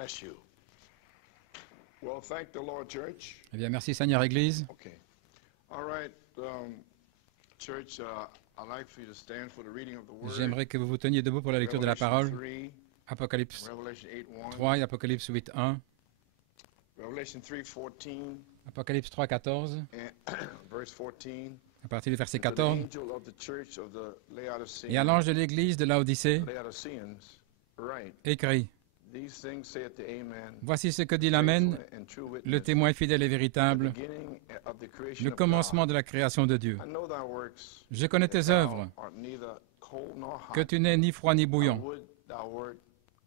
Bless you. Well, thank the Lord, church. Eh bien, merci Seigneur, Église. Okay. All right, church. I'd like for you to stand for the reading of the word. J'aimerais que vous vous teniez debout pour la lecture de la Revelation parole. 3, Apocalypse Revelation 8:1, 3 et Apocalypse 8:1. Revelation 3:14, Apocalypse 3:14, and verse 14. à partir du verset To the 14. angel of the church of the Et à l'ange de l'église de Laodicée, Laodiceans, write, écrit, these things saith the Amen, voici ce que dit l'Amen, faithful and true witness, le témoin fidèle et the véritable, beginning of the creation le of commencement God. de la création de Dieu. I know thy works, Je connais that tes thou œuvres, art neither cold nor hot. que tu n'es ni froid ni I bouillant. would thou wert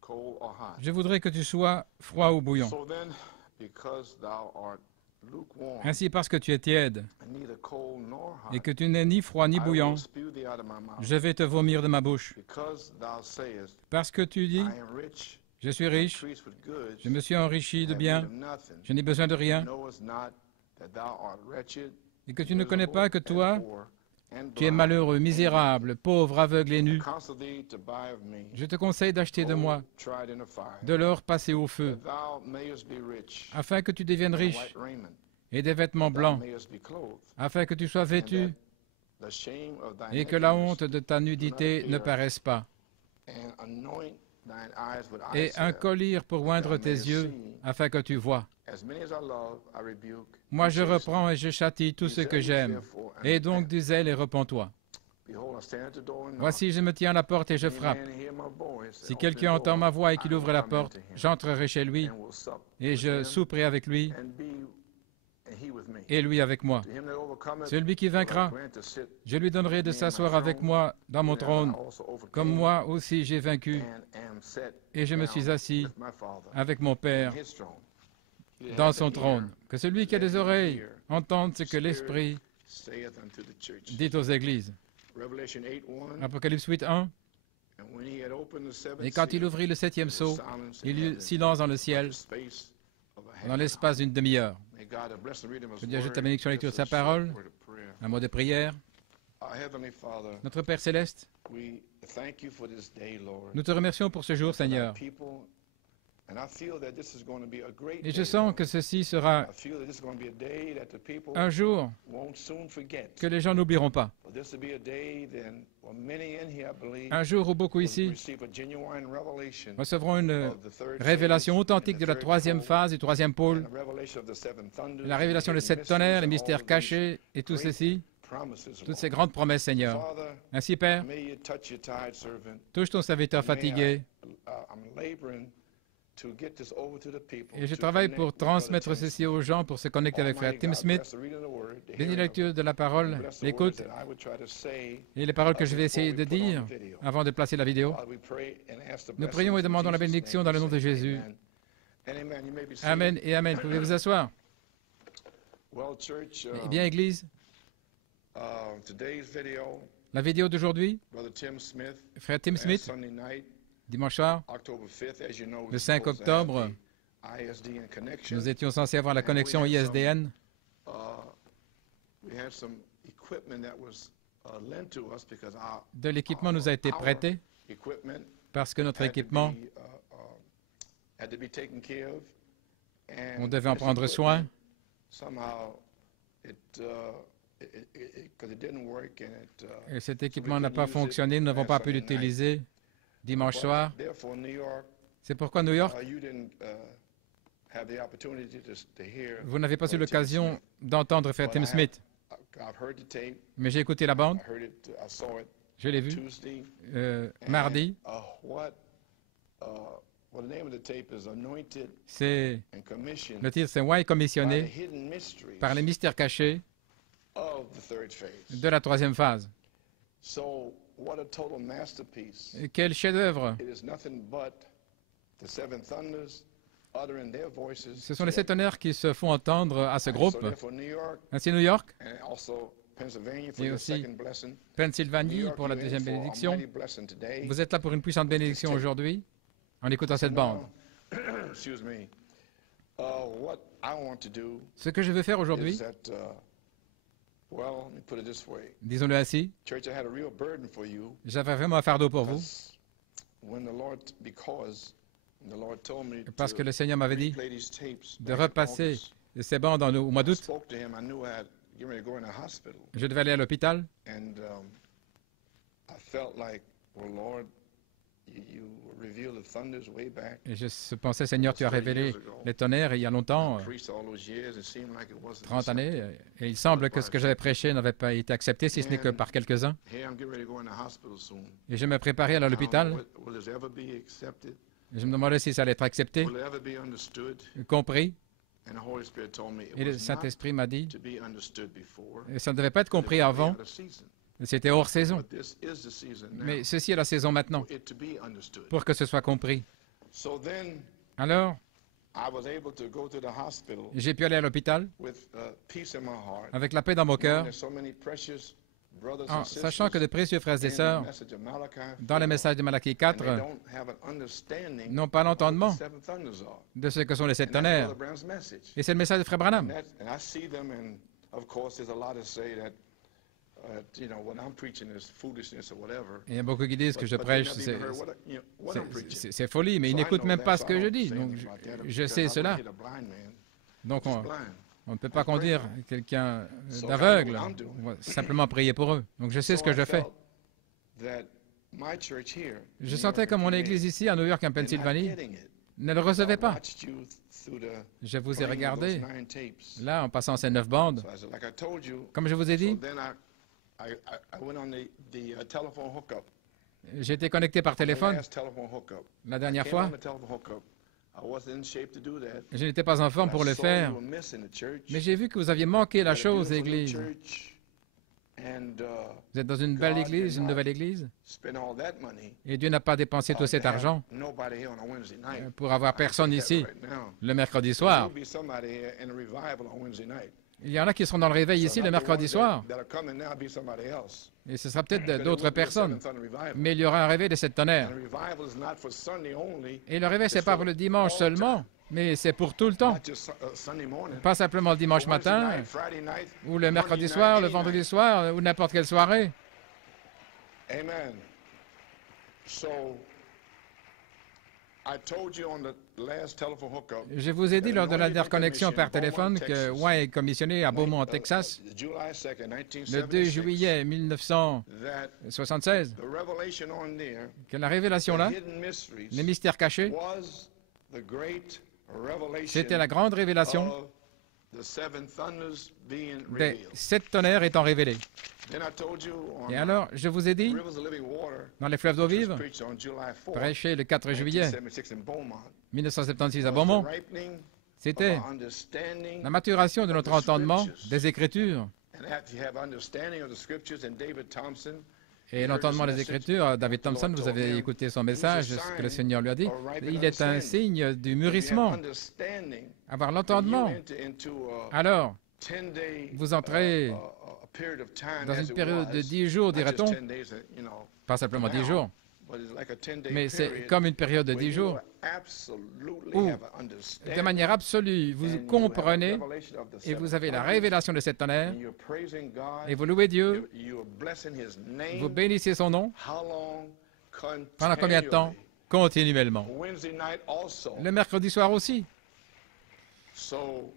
cold or hot. Je voudrais que tu sois froid ou bouillant. So then, because thou art lukewarm, Ainsi, parce que tu es tiède and neither cold nor hot, et que tu n'es ni froid ni I bouillant, will spew thee out of my mouth. je vais te vomir de ma bouche. Because thou sayest, Parce que tu dis, I am rich, je suis riche, increase with goods, je me suis enrichi de have biens, need of nothing. je n'ai besoin de rien, Knowest not that thou art wretched, et que tu ne connais pas que miserable, toi, and poor, and tu es blind. malheureux, misérable, pauvre, aveugle et nu. Counsel thee to buy of me Je te conseille d'acheter de moi gold tried in the fire, de l'or passé au feu, that thou mayest be rich, afin que tu deviennes and riche, white raiment, et des vêtements thou blancs, mayest be clothed, afin que tu sois and vêtu, that the shame of thine et que la nakedness, honte de ta nudité ne paraisse pas, and anoint thine eyes with eye et un salve. collier pour oindre tes yeux, afin que tu vois. As many as I love, I rebuke. Moi and je chasten. reprends et je châtie tout ce que j'aime. Et donc du zèle et repens-toi. Behold, I stand at the door and knock. Voici, je me tiens à la porte et je Any frappe. man hear my voice, Si and quelqu'un open the entend ma door, voix et I qu'il will ouvre la come porte, into him, j'entrerai chez lui, and will sup et with je him, souperai avec lui, and he with me. et lui avec moi. To him that overcometh, Celui qui will I vaincra, grant to sit je lui donnerai de with me in my s'asseoir avec throne, moi dans mon even as I trône, also overcame comme moi aussi j'ai vaincu, and am set et je me down suis assis with my Father avec mon in Père his throne. He that dans hath son an trône. ear, Que celui qui a des oreilles entende ce que l'Esprit saith unto the church. dit aux églises. Revelation 8:1. Apocalypse 8:1. And when he had opened the seventh Et quand il seal, ouvrit le septième there was sceau, silence in il y eut heaven silence dans le for ciel the space of a half dans an l'espace d'une demi-heure. hour. May God have blessed the reading of his Que Dieu ajoute word. la bénédiction à la lecture de Just sa a short parole. word of prayer. Un mot de prière. Our Heavenly Father, Notre Père céleste, we thank you for this day, Lord. nous te remercions pour ce jour, for thy Seigneur. people. And I feel that this is going to be a great Et je day, sens Lord. que ceci sera I feel that this is going to be a day that the people un jour won't soon forget. que les gens n'oublieront pas. But this will be a day then, well, many in here, I believe, Un jour où beaucoup will ici receive a genuine revelation recevront une of the third révélation phase authentique and de the la third troisième pole, phase, du troisième pôle, and the revelation of the seven thunders, la révélation des hidden sept tonnerres, les mysteries, and all mystères of these cachés et tout great ceci, promises, toutes Lord. ces grandes promesses, Seigneur. Father, Ainsi, Père, may you touch your tired servant. touche ton serviteur fatigué, I'm laboring to get this over to the people, et je to travaille connect pour with Brother transmettre Tim ceci Smith. aux gens pour se connecter avec Frère Almighty Tim God, Smith. bless the reading of the word, the Bénis hearing la of it, lecture de la parole, and bless the words l'écoute that I would try to say et les paroles que je before vais essayer we de put on dire the video. avant de placer la vidéo. Father, we pray and ask the Nous blessings prions et in demandons la Jesus' bénédiction name. dans le nom We de say Jésus. amen. And amen. You may be seated. Amen et Amen. Pouvez vous asseoir. Well, church, Eh bien, Église, today's video, la vidéo d'aujourd'hui, Brother Tim Smith, Frère Tim last Smith, Sunday night, dimanche soir, October 5th, as you know, le 5 octobre, ISDN connection. nous étions censés avoir la connexion ISDN. We had some equipment that was lent to us because De l'équipement nous a été prêté equipment parce que notre had to équipement, be, had to be taken care of. And on devait en this prendre soin. equipment, somehow, because it didn't work and Et cet équipement n'a pas fonctionné, nous n'avons pas pu l'utiliser dimanche soir. Therefore, New York, C'est pourquoi New York, you didn't have the opportunity to hear. vous n'avez pas eu Brother Tim l'occasion Smith. d'entendre Frère Tim Smith. I've heard the tape. Mais j'ai écouté la bande, I heard it. I saw it je l'ai vu, Tuesday. mardi. Well, the name of the tape is Anointed C'est and Commissioned le titre, c'est Why by the commissionné Hidden Mysteries par les mystères cachés of the third phase. de la troisième phase. So, what a total masterpiece. Et quel chef-d'œuvre! It is nothing but the seven thunders uttering their voices. Ce sont les sept tonnerres qui se font entendre à ce groupe. So therefore, New York Ainsi, New York, and also Pennsylvania for et your aussi second blessing. New Pennsylvanie York, pour la you're in deuxième for a bénédiction. mighty blessing today. Vous êtes là pour une puissante bénédiction aujourd'hui en écoutant cette bande. Excuse me. What I want to do Ce que je veux faire aujourd'hui, is that, well, let me put it this way. disons-le ainsi, Church, I had a real burden for you j'avais vraiment un fardeau pour vous, because The Lord told me parce que to le Seigneur m'avait dit replay these tapes de back in repasser August. ces bandes au mois I d'août. spoke to him. I knew I had getting ready to go in a hospital, Je devais aller à l'hôpital and I felt like, well, Lord, you revealed the thunders way back. et je pensais, Seigneur, tu as révélé les tonnerres il y a longtemps, I preached all those years. It seemed like it wasn't 30 années, accepted. et il semble que ce que j'avais prêché n'avait pas été accepté, si ce n'est que par quelques-uns. Here I'm getting ready to go in the hospital soon. Et je me préparais à aller à I don't know l'hôpital. will it ever be accepted? Et je me demandais si ça allait être accepté, Will it ever be understood? compris. And the Holy Spirit told me it Et le was not Saint-Esprit m'a dit, to be understood before. et ça ne devait pas être but it compris would be avant, out of season. c'était hors saison. But this is the season now Mais ceci est la saison maintenant, for it to be understood. pour que ce soit compris. So then Alors, I was able to go to the hospital j'ai pu aller à l'hôpital with peace in my heart, avec la paix dans mon knowing cœur, there's so many precious brothers en and sachant que sisters de précieux frères et in the sœurs, message of Malachi dans le 4, message de Malachie and 4, they don't have an understanding n'ont pas of what the l'entendement seven thunders are. de ce que sont les sept And that's tonnerres. Brother Branham's message. Et c'est le message de Frère Branham. And I see them, and of course, there's a lot to say that, what I'm preaching is foolishness or whatever. Et il y a beaucoup qui disent que je But they prêche, never even heard what I'm preaching. c'est folie, mais ils So I n'écoutent know même that, pas so ce que I je don't dis. say Donc, anything about that, je because sais I cela. wouldn't hit a blind man Donc, who's blind. on ne peut pas conduire quelqu'un So d'aveugle. I know what I'm doing. On va simplement prier pour eux. Donc, je sais ce que je fais. Je sentais que mon église ici, à New York, en Pennsylvanie, ne le recevait pas. Je vous ai regardé, là, en passant ces 9 bandes. Comme je vous ai dit, j'ai été connecté par téléphone la dernière fois. Je n'étais pas en forme pour le faire, mais j'ai vu que vous aviez manqué la chose, Église. Vous êtes dans une belle église, une nouvelle église, et Dieu n'a pas dépensé tout cet argent pour avoir personne ici le mercredi soir. Il y en a qui seront dans le réveil ici le mercredi soir, et ce sera peut-être d'autres personnes, mais il y aura un réveil de cette tonnerre. Et le réveil, ce n'est pas pour le dimanche seulement, mais c'est pour tout le temps. Pas simplement le dimanche matin, ou le mercredi soir, le vendredi soir, ou n'importe quelle soirée. Amen. So, I told you on the last telephone hookup, Je vous ai dit lors de la dernière connexion par téléphone que Wayne est commissionné à Beaumont, Texas, July 2nd, le 2 1976, juillet 1976, that the revelation on there, que la révélation là, the hidden mysteries, les mystères cachés, was the great revelation c'était la grande révélation of the seven thunders being des revealed. 7 tonnerres étant révélés. Then I told you on Et alors, je vous ai dit, Rivers of Living Water, dans les fleuves d'eau which was vive, preached on July 4th, prêché le 4 juillet 1976 in Beaumont, 1976 à was the Beaumont, ripening of c'était our understanding la maturation de notre entendement des Écritures. And after you have understanding of the scriptures, and David Thompson, Et l'entendement des Écritures, David Thompson, vous avez écouté son message, ce que le Seigneur lui a dit. Il est un signe du if you have mûrissement. understanding, Avoir you l'entendement, enter into a alors 10-day vous entrez a period of time, dans as une it période de was, 10 jours, not just dirait-on, 10 days, pas simplement 10 jours, but it's like a 10-day mais c'est period comme une période de where 10 you jours absolutely où, have an understanding, de manière absolue, and vous you have a comprenez revelation of the et vous seven avez la thunders, révélation de cette tonnerre and you're praising God, et vous louez Dieu, you're blessing His vous name. bénissez son nom. How long? Pendant combien de temps? Continuellement. Wednesday night also. Le mercredi soir aussi. So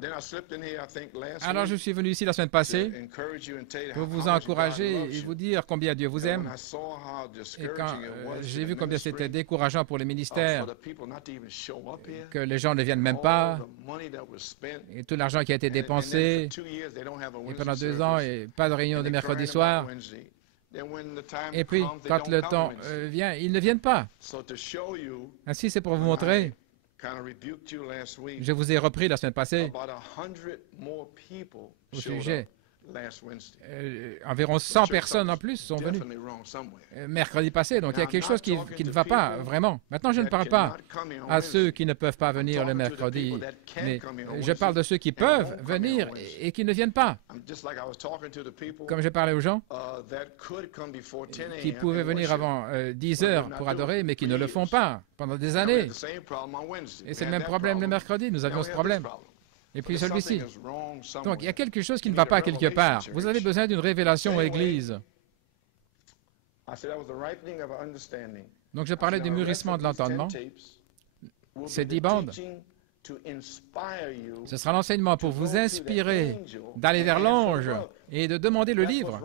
then I slipped in here, I think, last Alors je week suis venu ici la semaine to passée encourage you and tell you pour how vous much God encourager loves et you. vous dire combien Dieu vous And aime. when I saw how Et discouraging quand it was j'ai to vu the combien c'était ministry, décourageant pour les for ministères, the people not to even show up here, que les gens ne viennent même all pas, the money that was spent, et tout l'argent qui a été and then dépensé, for 2 years they don't have a et Wednesday pendant 2 ans, service, et pas de réunion and de they're mercredi crying about soir. Wednesday. Then when the time Et puis, comes, they quand don't le come temps Wednesday. vient, ils ne viennent pas. So to show you, Ainsi, c'est pour vous I montrer. kind of rebuked you last week. Je vous ai repris la semaine passée About 100 more people au showed sujet. up last Wednesday. Environ 100 personnes en plus sont venues Definitely wrong somewhere. mercredi passé. Donc il y a quelque chose qui ne va pas vraiment. Maintenant, je ne parle pas à ceux qui ne peuvent pas venir le mercredi, mais je parle de ceux qui peuvent venir et qui ne viennent pas. Just like I was talking to the people Comme je parlais aux gens that could come before 10 a.m. qui pouvaient and venir worship. avant 10 heures pour adorer, mais qui ne le font pas pendant des And we had années. the same problem on Wednesday. Et We c'est le had même that problème le problem. mercredi. Nous Now avions we ce have this problème. problem. Et puis But celui-ci. something is wrong Donc il y a somewhere. quelque chose qui You ne va need a pas quelque part. revelation, Vous avez church. besoin d'une révélation, Same way. Église. I said that was the ripening of our understanding. Donc je parlais du mûrissement de l'entendement. Ces 10 bandes, ce sera l'enseignement pour vous inspirer d'aller vers l'ange et de demander le livre.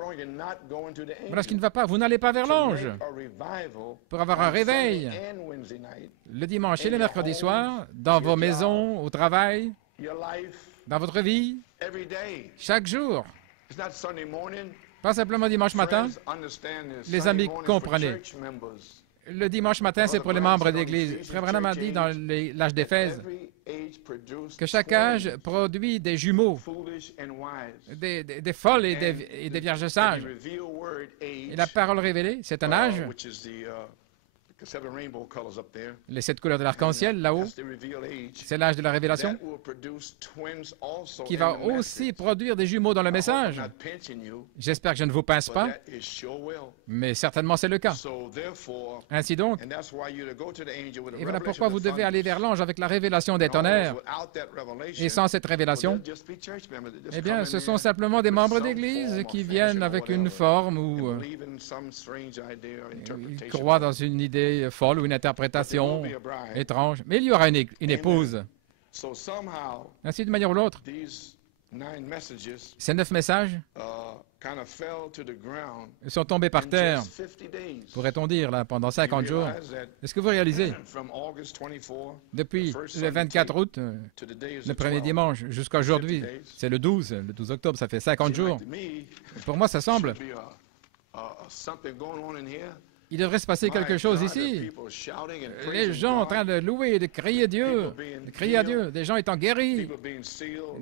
Voilà ce qui ne va pas. Vous n'allez pas vers l'ange pour avoir un réveil le dimanche et le mercredi soir, dans vos maisons, au travail, dans votre vie, chaque jour. Pas simplement dimanche matin. Les amis, comprenez. Le dimanche matin, c'est pour les membres d'Église. Frère Branham a dit dans l'âge d'Éphèse que chaque âge produit des jumeaux, des folles et des vierges sages. Et la parole révélée, c'est un âge, les 7 couleurs de l'arc-en-ciel là-haut, c'est l'âge de la révélation, qui va aussi produire des jumeaux dans le message. J'espère que je ne vous pince pas, mais certainement c'est le cas. Ainsi donc, et voilà pourquoi vous devez aller vers l'ange avec la révélation des tonnerres. Et sans cette révélation, eh bien, ce sont simplement des membres d'Église qui viennent avec une forme ou ils croient dans une idée folle ou une interprétation étrange. Mais il y aura une épouse. Ainsi, d'une manière ou l'autre, ces 9 messages sont tombés par terre, pourrait-on dire, là, pendant 50 jours. Est-ce que vous réalisez, depuis le 24 août, le premier dimanche, jusqu'à aujourd'hui, c'est le 12 octobre, ça fait 50 jours. Pour moi, ça semble... Il devrait se passer quelque chose ici. Les gens en train de louer, de crier Dieu, de crier à Dieu, des gens étant guéris,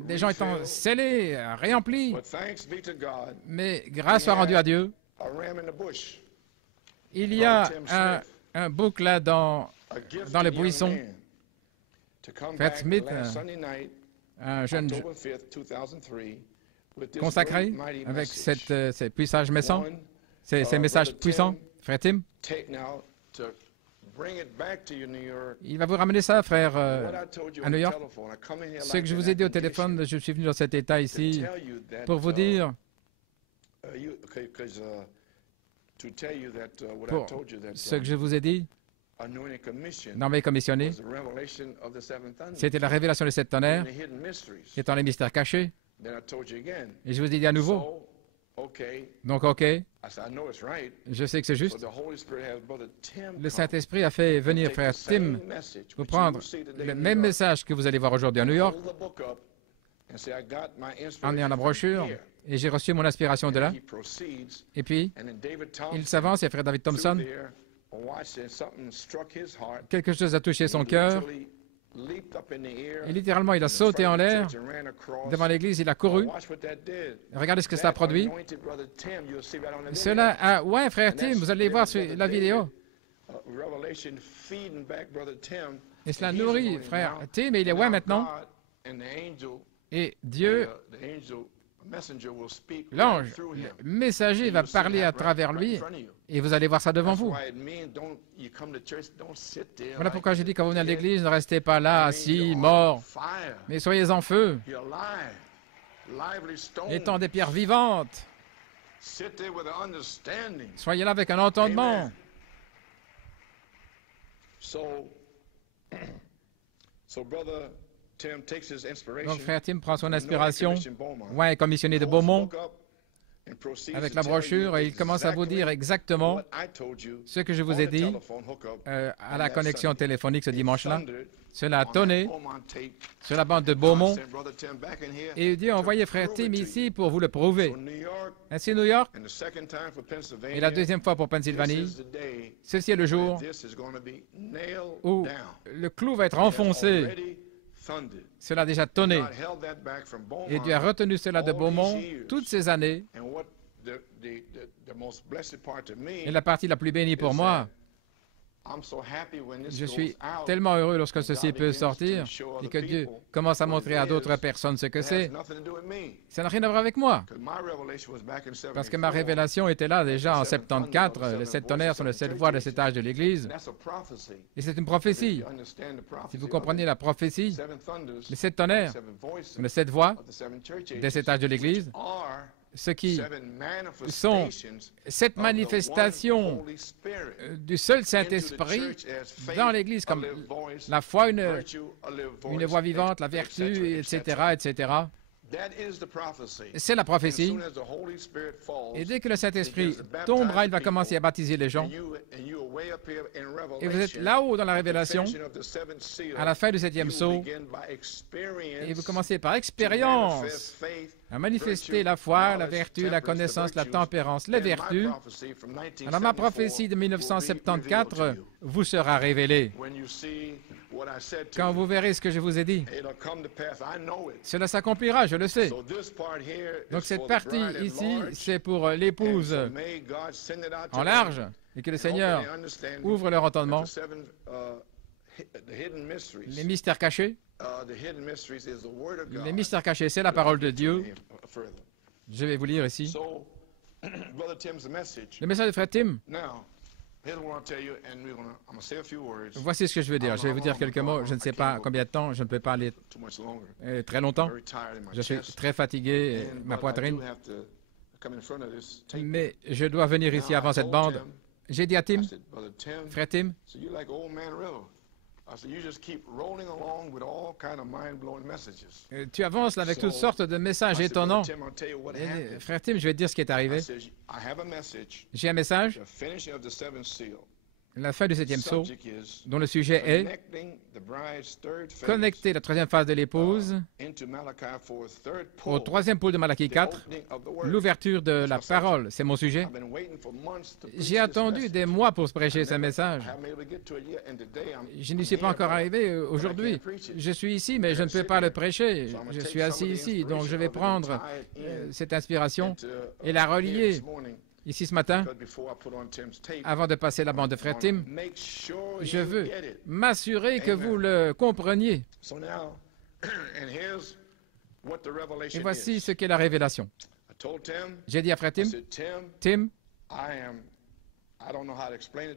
des gens étant scellés, réemplis. Mais grâce soit rendue à Dieu, il y a un bouc là dans les buissons. Fred Smith, un jeune consacré avec ces puissages messants, ces messages puissants. Frère Tim, il va vous ramener ça, frère, à New York. Ce que je vous ai dit au téléphone, je suis venu dans cet état ici pour vous dire, pour ce que je vous ai dit, nommé commissionné, c'était la révélation des 7 tonnerres, étant les mystères cachés. Et je vous ai dit à nouveau, donc, OK, je sais que c'est juste. Le Saint-Esprit a fait venir frère Tim pour prendre le même message que vous allez voir aujourd'hui à New York, en ayant la brochure, et j'ai reçu mon inspiration de là. Et puis, il s'avance, et frère David Thompson, quelque chose a touché son cœur. Et littéralement, il a sauté en l'air devant l'église, il a couru. Regardez ce que cela a produit. Cela a... Ouais, frère Tim, vous allez voir sur la vidéo. Et cela nourrit frère Tim, et il est ouais maintenant. Et Dieu, l'ange, le messager va parler à travers lui, et vous allez voir ça devant vous. Voilà pourquoi j'ai dit quand vous venez à l'église, ne restez pas là, assis, morts, mais soyez en feu, étant des pierres vivantes. Soyez là avec un entendement. Donc, frère Tim prend son inspiration, ouais, commissionné de Beaumont, avec la brochure, et il commence à vous dire exactement ce que je vous ai dit à la connexion téléphonique ce dimanche-là. Cela a tonné sur la bande de Beaumont, et Dieu a envoyé frère Tim ici pour vous le prouver. Ainsi, New York, et la deuxième fois pour Pennsylvanie, ceci est le jour où le clou va être enfoncé. Cela a déjà tonné. Et Dieu a retenu cela de Beaumont toutes ces années. Et la partie la plus bénie pour moi, je suis tellement heureux lorsque ceci peut sortir et que Dieu commence à montrer à d'autres personnes ce que c'est. Ça n'a rien à voir avec moi. Parce que ma révélation était là déjà en 74. Les 7 tonnerres sont les 7 voies de cet âge de l'Église. Et c'est une prophétie. Si vous comprenez la prophétie, les 7 tonnerres sont les 7 voies de cet âge de l'Église ce qui sont 7 manifestations du seul Saint-Esprit dans l'Église, comme la foi, une voix vivante, la vertu, etc., etc. C'est la prophétie. Et dès que le Saint-Esprit tombera, il va commencer à baptiser les gens. Et vous êtes là-haut dans la révélation, à la fin du 7e sceau, et vous commencez par expérience à manifester la foi, la vertu, la connaissance, la tempérance, les vertus. Alors ma prophétie de 1974 vous sera révélée. Quand vous verrez ce que je vous ai dit, cela s'accomplira, je le sais. Donc cette partie ici, c'est pour l'épouse en large, et que le Seigneur ouvre leur entendement. Les mystères cachés. Les mystères cachés, c'est la parole de Dieu. Je vais vous lire ici. Le message de Frère Tim. Voici ce que je veux dire. Je vais vous dire quelques mots. Je ne sais pas combien de temps. Je ne peux pas aller très longtemps. Je suis très fatigué, ma poitrine. Mais je dois venir ici avant cette bande. J'ai dit à Tim, Frère Tim, tu avances avec toutes sortes de messages étonnants. Et, Frère Tim, je vais te dire ce qui est arrivé. J'ai un message, la fin du 7e sceau, dont le sujet est connecter la troisième phase de l'épouse au troisième pôle de Malachie 4, l'ouverture de la parole. C'est mon sujet. J'ai attendu des mois pour prêcher ce message. Je n'y suis pas encore arrivé aujourd'hui. Je suis ici, mais je ne peux pas le prêcher. Je suis assis ici, donc je vais prendre cette inspiration et la relier ici ce matin, avant de passer la bande de Frère Tim. Je veux m'assurer que vous le compreniez. Et voici ce qu'est la révélation. J'ai dit à Frère Tim, Tim,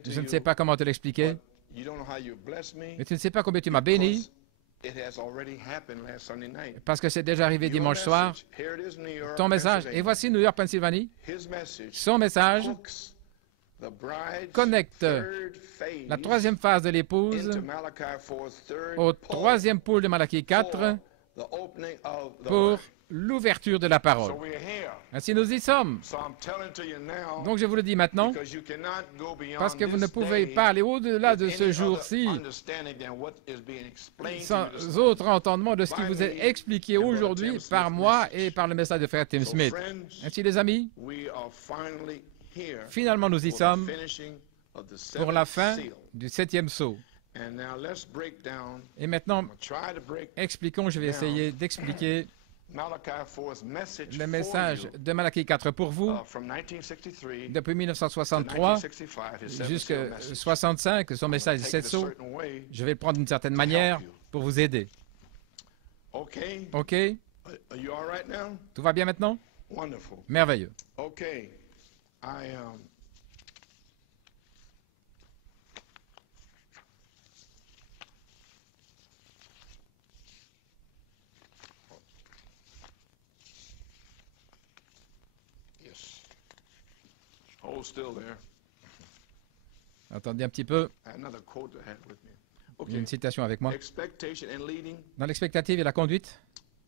je ne sais pas comment te l'expliquer, mais tu ne sais pas combien tu m'as béni, parce que c'est déjà arrivé dimanche soir. Ton message, et voici New York, Pennsylvanie. Son message connecte la troisième phase de l'épouse au troisième pôle de Malachie 4 pour l'ouverture de la parole. Ainsi nous y sommes. Donc je vous le dis maintenant, parce que vous ne pouvez pas aller au-delà de ce jour-ci sans autre entendement de ce qui vous est expliqué aujourd'hui par moi et par le message de Frère Tim Smith. Ainsi les amis, finalement nous y sommes pour la fin du 7e sceau. Et maintenant, expliquons, je vais essayer d'expliquer le message de Malachie 4 pour vous, depuis 1963 jusqu'à 1965, son message de 7 sceaux. Je vais le prendre d'une certaine manière pour vous aider. OK? Tout va bien maintenant? Merveilleux. Attendez un petit peu. J'ai une citation avec moi. Dans l'expectative et la conduite,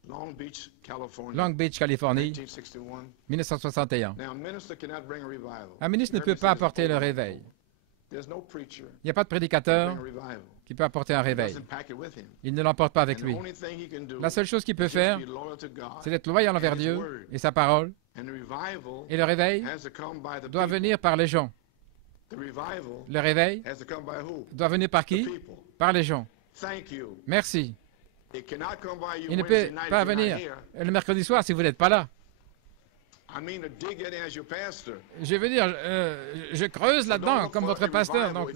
Long Beach, Californie, 1961. Un ministre ne peut pas apporter le réveil. Il n'y a pas de prédicateur qui peut apporter un réveil. Il ne l'emporte pas avec lui. La seule chose qu'il peut faire, c'est d'être loyal envers Dieu et sa parole. Et le réveil doit venir par les gens. Le réveil doit venir par qui? Par les gens. Merci. Il ne peut pas venir le mercredi soir si vous n'êtes pas là. Je veux dire, je creuse là-dedans comme votre pasteur. Donc,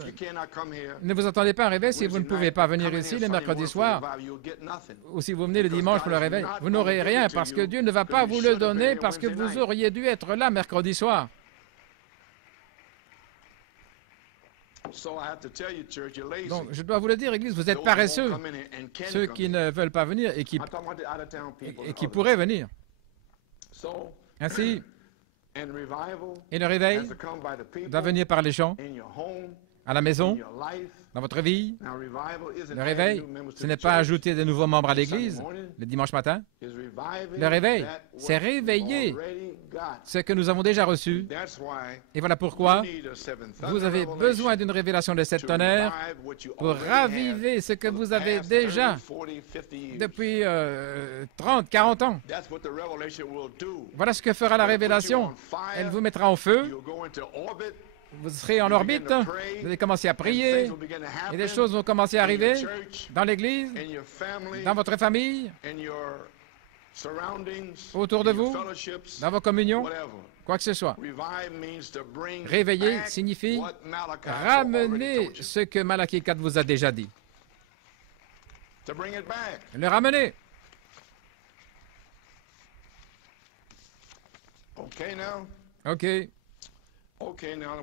ne vous attendez pas à un réveil si vous ne pouvez pas venir ici le mercredi soir ou si vous venez le dimanche pour le réveil. Vous n'aurez rien parce que Dieu ne va pas vous le donner parce que vous auriez dû être là mercredi soir. Donc, je dois vous le dire, Église, vous êtes paresseux. Ceux qui ne veulent pas venir et qui pourraient venir. Ainsi, And revival et le réveil has to come by the people doit venir par les gens, in your home, à la in maison, your life. dans votre vie. Now, revival isn't Le adding réveil, new members to ce n'est the pas church. ajouter de nouveaux membres à Sunday l'Église morning le dimanche matin. is reviving Le réveil, that c'est what we've réveiller already got. ce que nous avons déjà reçu. That's why Et voilà pourquoi you need a seventh vous thunder avez revelation besoin d'une révélation de sept to tonnerres revive what you pour already raviver ce que have for vous the avez past déjà 30, 40, 50 years. depuis 30, 40 ans. That's what the revelation will do. Voilà ce que fera la It'll put you révélation. on fire. Elle vous mettra en feu, You'll go into orbit. vous serez en orbite, vous allez commencer à prier, et des choses vont commencer à arriver dans l'Église, in your family, dans votre famille, in your surroundings, autour de in your vous, fellowships, dans vos communions, whatever. quoi que ce soit. Revive means to bring Réveiller back signifie what Malachi already ramener told you. ce que Malachie 4 vous a déjà dit. To bring it back. Le ramener. Okay, now. OK, Okay, now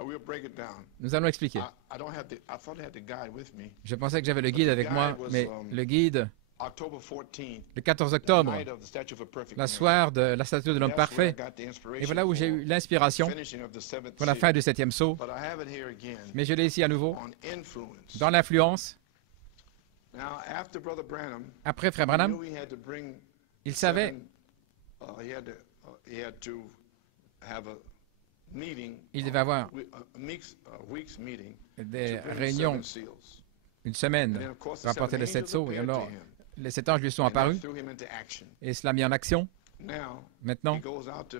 we'll break it down. nous allons expliquer. I don't have the. I thought I had the guide with me. Je pensais que j'avais le guide avec moi, mais le guide, October 14th, le 14 the octobre, night of the statue of a perfect la man. soirée de la statue de l'homme That's where I parfait, got the inspiration et voilà où j'ai for eu l'inspiration finishing of the seventh pour la seal. fin du 7e sceau. But I have it here again Mais je l'ai ici à nouveau, on influence. dans l'influence. Now, after Brother Branham, Après Frère he Branham, knew he had to bring il savait, he had to have a meeting. il devait avoir a week's meeting des to bring réunions seven seals. une And semaine then, of course, the pour apporter seven les 7 angels sceaux. Et appeared alors, to him, les 7 anges lui sont and that apparus, threw him into action. et cela mis en action. Now, Maintenant, he goes out to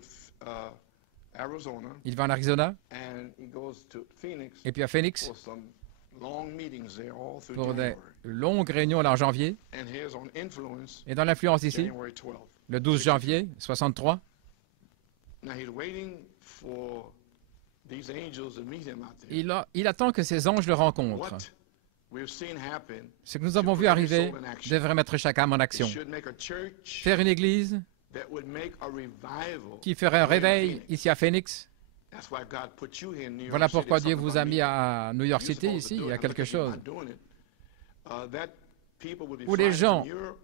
Arizona, il va en Arizona, and he goes to Phoenix et puis à Phoenix, for some long meetings there all through pour des January. longues réunions là en janvier. And here's on influence, Et dans l'influence ici, January 12th. le 12 janvier 63, Now he's waiting for these angels to meet him out there. il attend que ces anges le rencontrent. What we've seen happen, Ce que nous avons vu arriver devrait mettre chaque âme en it action. should make a church Faire une église that would make a revival. qui ferait un here in réveil Phoenix. ici à Phoenix. That's why God put you here in New York Voilà City. pourquoi It's Dieu something vous a about mis me. à New York You're City, supposed to ici, do il y a it. quelque I'm chose, not doing it. That people would be où les flying gens from Europe.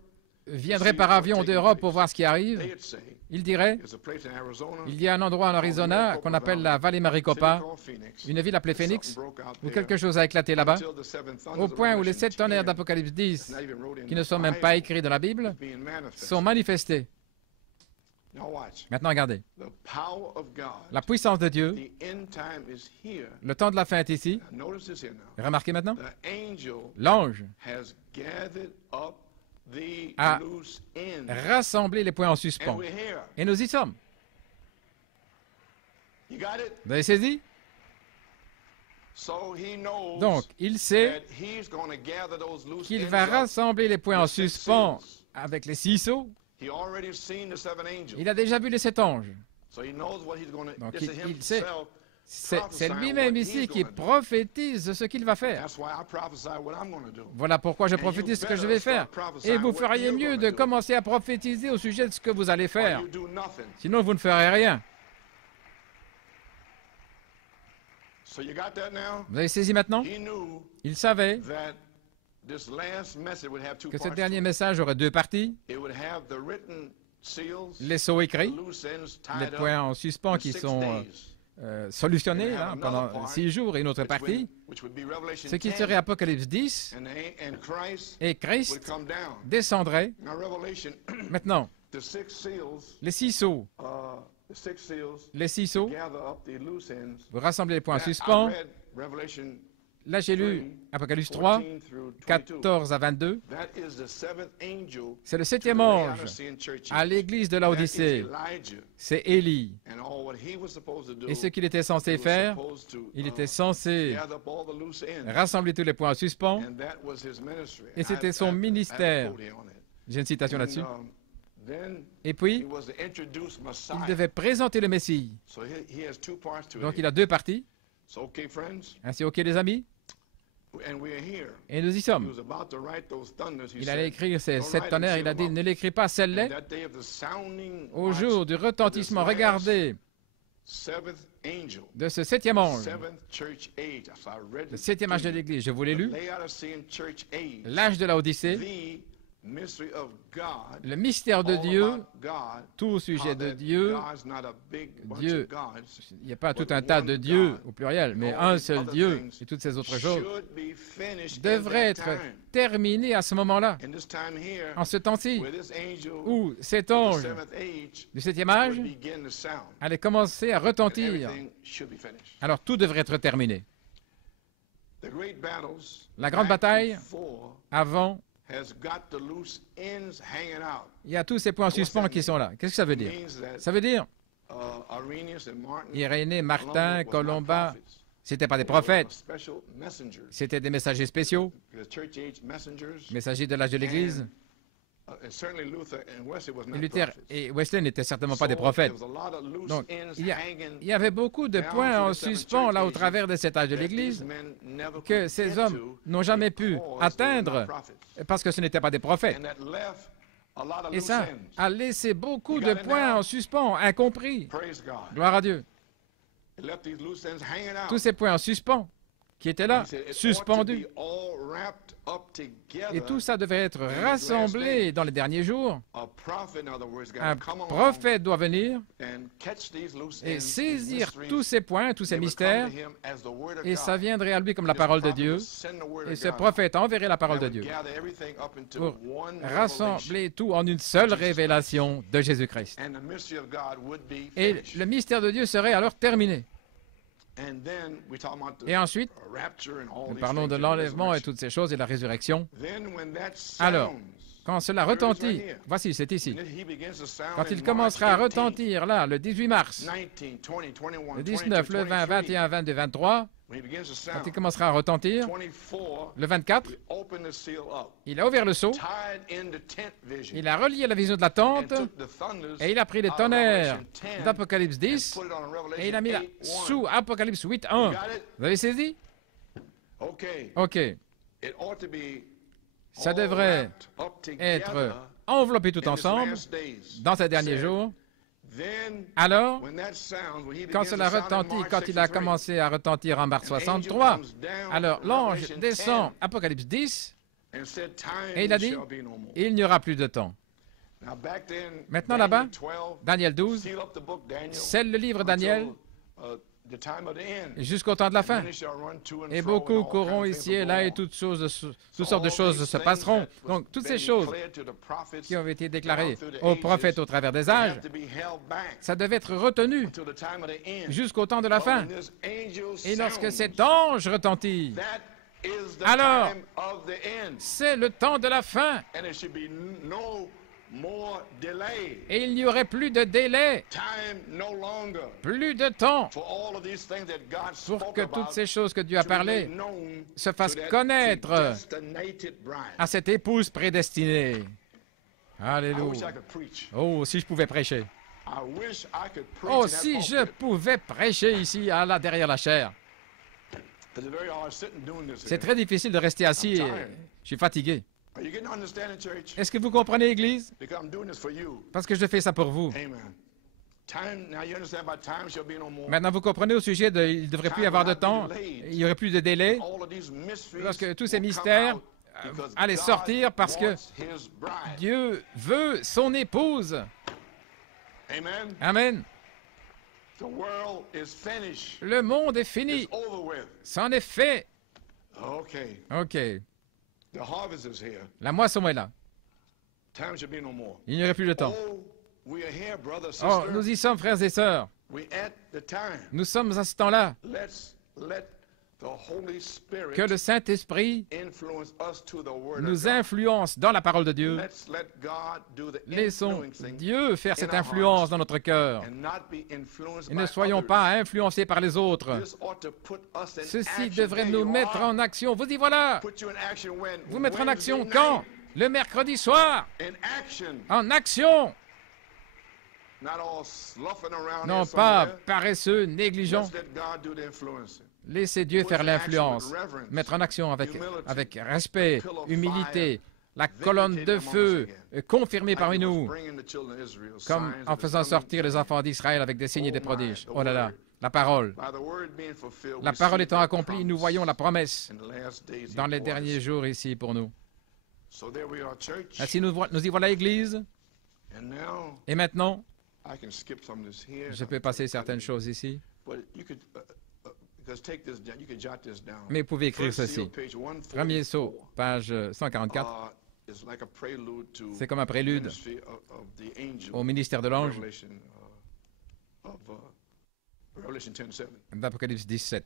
viendraient par avion d'Europe pour voir ce qui arrive. They'd say, Il dirait, there's a place in Arizona, il y a un endroit en Arizona qu'on appelle la vallée Maricopa, city called Phoenix. une ville appelée Phoenix, Something broke out où there quelque chose a éclaté là-bas, until the seven thunders au of point où les Revelation 7 tonnerres 10, d'Apocalypse 10, not even wrote in qui ne the sont même pas Bible, écrits dans la Bible, being manifested. sont manifestés. Now watch. Maintenant, regardez, The power of God. la puissance de Dieu, The end time is here. le temps de la fin est ici. Now notice this here now. Remarquez maintenant, The angel l'ange has gathered up the a loose ends. rassemblé les points en And suspens. we're here. Et nous y sommes. You got it? Vous avez saisi? So he knows Donc, il sait that he's going to gather those loose qu'il ends va up. rassembler les points en with six suspens seals. avec les 6 sceaux. He already seen the seven angels. Il a déjà vu les 7 anges. So he knows what he's going to. Donc, This is il sait. himself. C'est lui-même ici qui prophétise ce qu'il va faire. That's why I prophesy what I'm going to do. Voilà pourquoi je prophétise ce que je vais faire. Et vous feriez mieux de commencer à prophétiser au sujet de ce que vous allez Or faire. you do nothing. Sinon, vous ne ferez rien. So you got that now? Vous avez saisi maintenant? He knew Il savait that this last message would have two que ce parts. dernier to it. message aurait 2 parties. It would have the written seals, Les sceaux the écrits, loose ends les tied points up en suspens in qui 6 sont days, solutionnés là, pendant 6 jours et une autre partie, which would be Revelation ce qui 10, serait Apocalypse 10, and Christ et would Christ come down. descendrait. Now Revelation, Maintenant, the 6 seals, les 6 sceaux, the 6 seals les 6 sceaux, gather up the loose ends. vous rassemblez les points en That I suspens. read Revelation Là, j'ai lu Apocalypse 3, 14 through 22. 14 à 22. That is the seventh angel C'est le to 7e the ange Laodicean church. à l'église de That is Laodicée. Elijah. C'est Élie. And all what he was supposed to do, Et ce qu'il était censé he was faire, supposed to, il était censé gather up all the loose ends. rassembler tous les points en suspens. And that was his ministry. Et c'était son ministère. J'ai une citation là-dessus. Then Et he puis, was to introduce il Messiah. devait présenter le Messie. So he has two parts to Donc, it. il a 2 parties. So okay, friends, Ainsi, OK, les amis? and we're here. Et nous y He sommes. was about to write those thunders. He Il allait said, écrire ces "Don't 7 write tonnerres. them, Il a seal dit, them ne up." l'écris pas, And celle-les. that day of the sounding Au watch, jour du retentissement, this last regardez, seventh angel, de ce 7e ange, seventh church age. So I read le it 7e âge to de you. l'Église, je vous l'ai The lu, Laodicean church age, l'âge de la Odyssée, the le mystère de Dieu, tout au sujet de Dieu, Dieu, il n'y a pas tout un tas de dieux au pluriel, mais un seul Dieu et toutes ces autres choses, devrait être terminé à ce moment-là, en ce temps-ci, où cet ange du 7e âge allait commencer à retentir. Alors tout devrait être terminé. La grande bataille, avant, il y a tous ces points en suspens qui sont là. Qu'est-ce que ça veut dire? Ça veut dire Irénée, Martin, Colomba, ce n'étaient pas des prophètes, c'était des messagers spéciaux, messagers de l'âge de l'Église. Et Luther et Wesley n'étaient certainement pas des prophètes. Donc, il y avait beaucoup de points en suspens là au travers de cet âge de l'Église que ces hommes n'ont jamais pu atteindre parce que ce n'étaient pas des prophètes. Et ça a laissé beaucoup de points en suspens, incompris. Gloire à Dieu. Tous ces points en suspens qui étaient là, suspendus. Et tout ça devait être rassemblé dans les derniers jours. Un prophète doit venir et saisir tous ces points, tous ces mystères, et ça viendrait à lui comme la parole de Dieu. Et ce prophète enverrait la parole de Dieu pour rassembler tout en une seule révélation de Jésus-Christ. Et le mystère de Dieu serait alors terminé. Et ensuite, nous parlons de l'enlèvement et toutes ces choses et la résurrection. Alors, quand cela retentit, voici, c'est ici. Quand il commencera à retentir, là, le 18 mars, le 19, le 20, 21, 22, 23, quand il commencera à retentir, le 24, il a ouvert le sceau, il a relié la vision de la tente, et il a pris les tonnerres d'Apocalypse 10, et il a mis là, sous Apocalypse 8, 1. Vous avez saisi? OK. Ça devrait être enveloppé tout ensemble dans ces derniers jours. Alors, quand cela retentit, quand il a commencé à retentir en mars 63, alors l'ange descend, Apocalypse 10, et il a dit, il n'y aura plus de temps. Maintenant là-bas, Daniel 12, scelle le livre Daniel jusqu'au temps de la fin. Et beaucoup courront ici et là et toutes sortes de choses se passeront. Donc, toutes ces choses qui ont été déclarées aux prophètes au travers des âges, ça devait être retenu jusqu'au temps de la fin. Et lorsque cet ange retentit, alors, c'est le temps de la fin. Et il n'y aurait plus de délai, plus de temps pour que toutes ces choses que Dieu a parlé se fassent connaître à cette épouse prédestinée. Alléluia. Oh, si je pouvais prêcher. Oh, si je pouvais prêcher ici, derrière la chair. C'est très difficile de rester assis. Je suis fatigué. Est-ce que vous comprenez, Église? Parce que je fais ça pour vous. Maintenant, vous comprenez au sujet de il ne devrait plus y avoir de temps, il n'y aurait plus de délai, parce que tous ces mystères allaient sortir parce que Dieu veut son épouse. Amen. Le monde est fini. C'en est fait. OK. La moisson est là. Il n'y aurait plus de temps. Oh, nous y sommes, frères et sœurs. Nous sommes à ce temps-là. Que le Saint-Esprit nous influence dans la parole de Dieu. Laissons Dieu faire cette influence dans notre cœur. Et ne soyons pas influencés par les autres. Ceci devrait nous mettre en action. Vous y voilà. Vous mettre en action quand? Le mercredi soir. En action. Non pas paresseux, négligents. Laissez Dieu faire l'influence, mettre en action avec respect, humilité, la colonne de feu confirmée parmi nous, comme en faisant sortir les enfants d'Israël avec des signes et des prodiges. Oh là là, la parole. La parole étant accomplie, nous voyons la promesse dans les derniers jours ici pour nous. Ainsi, nous y voilà, Église. Et maintenant, je peux passer certaines choses ici. Mais vous pouvez écrire ceci. Premier saut, page 144. C'est comme un prélude au ministère de l'ange d'Apocalypse 17.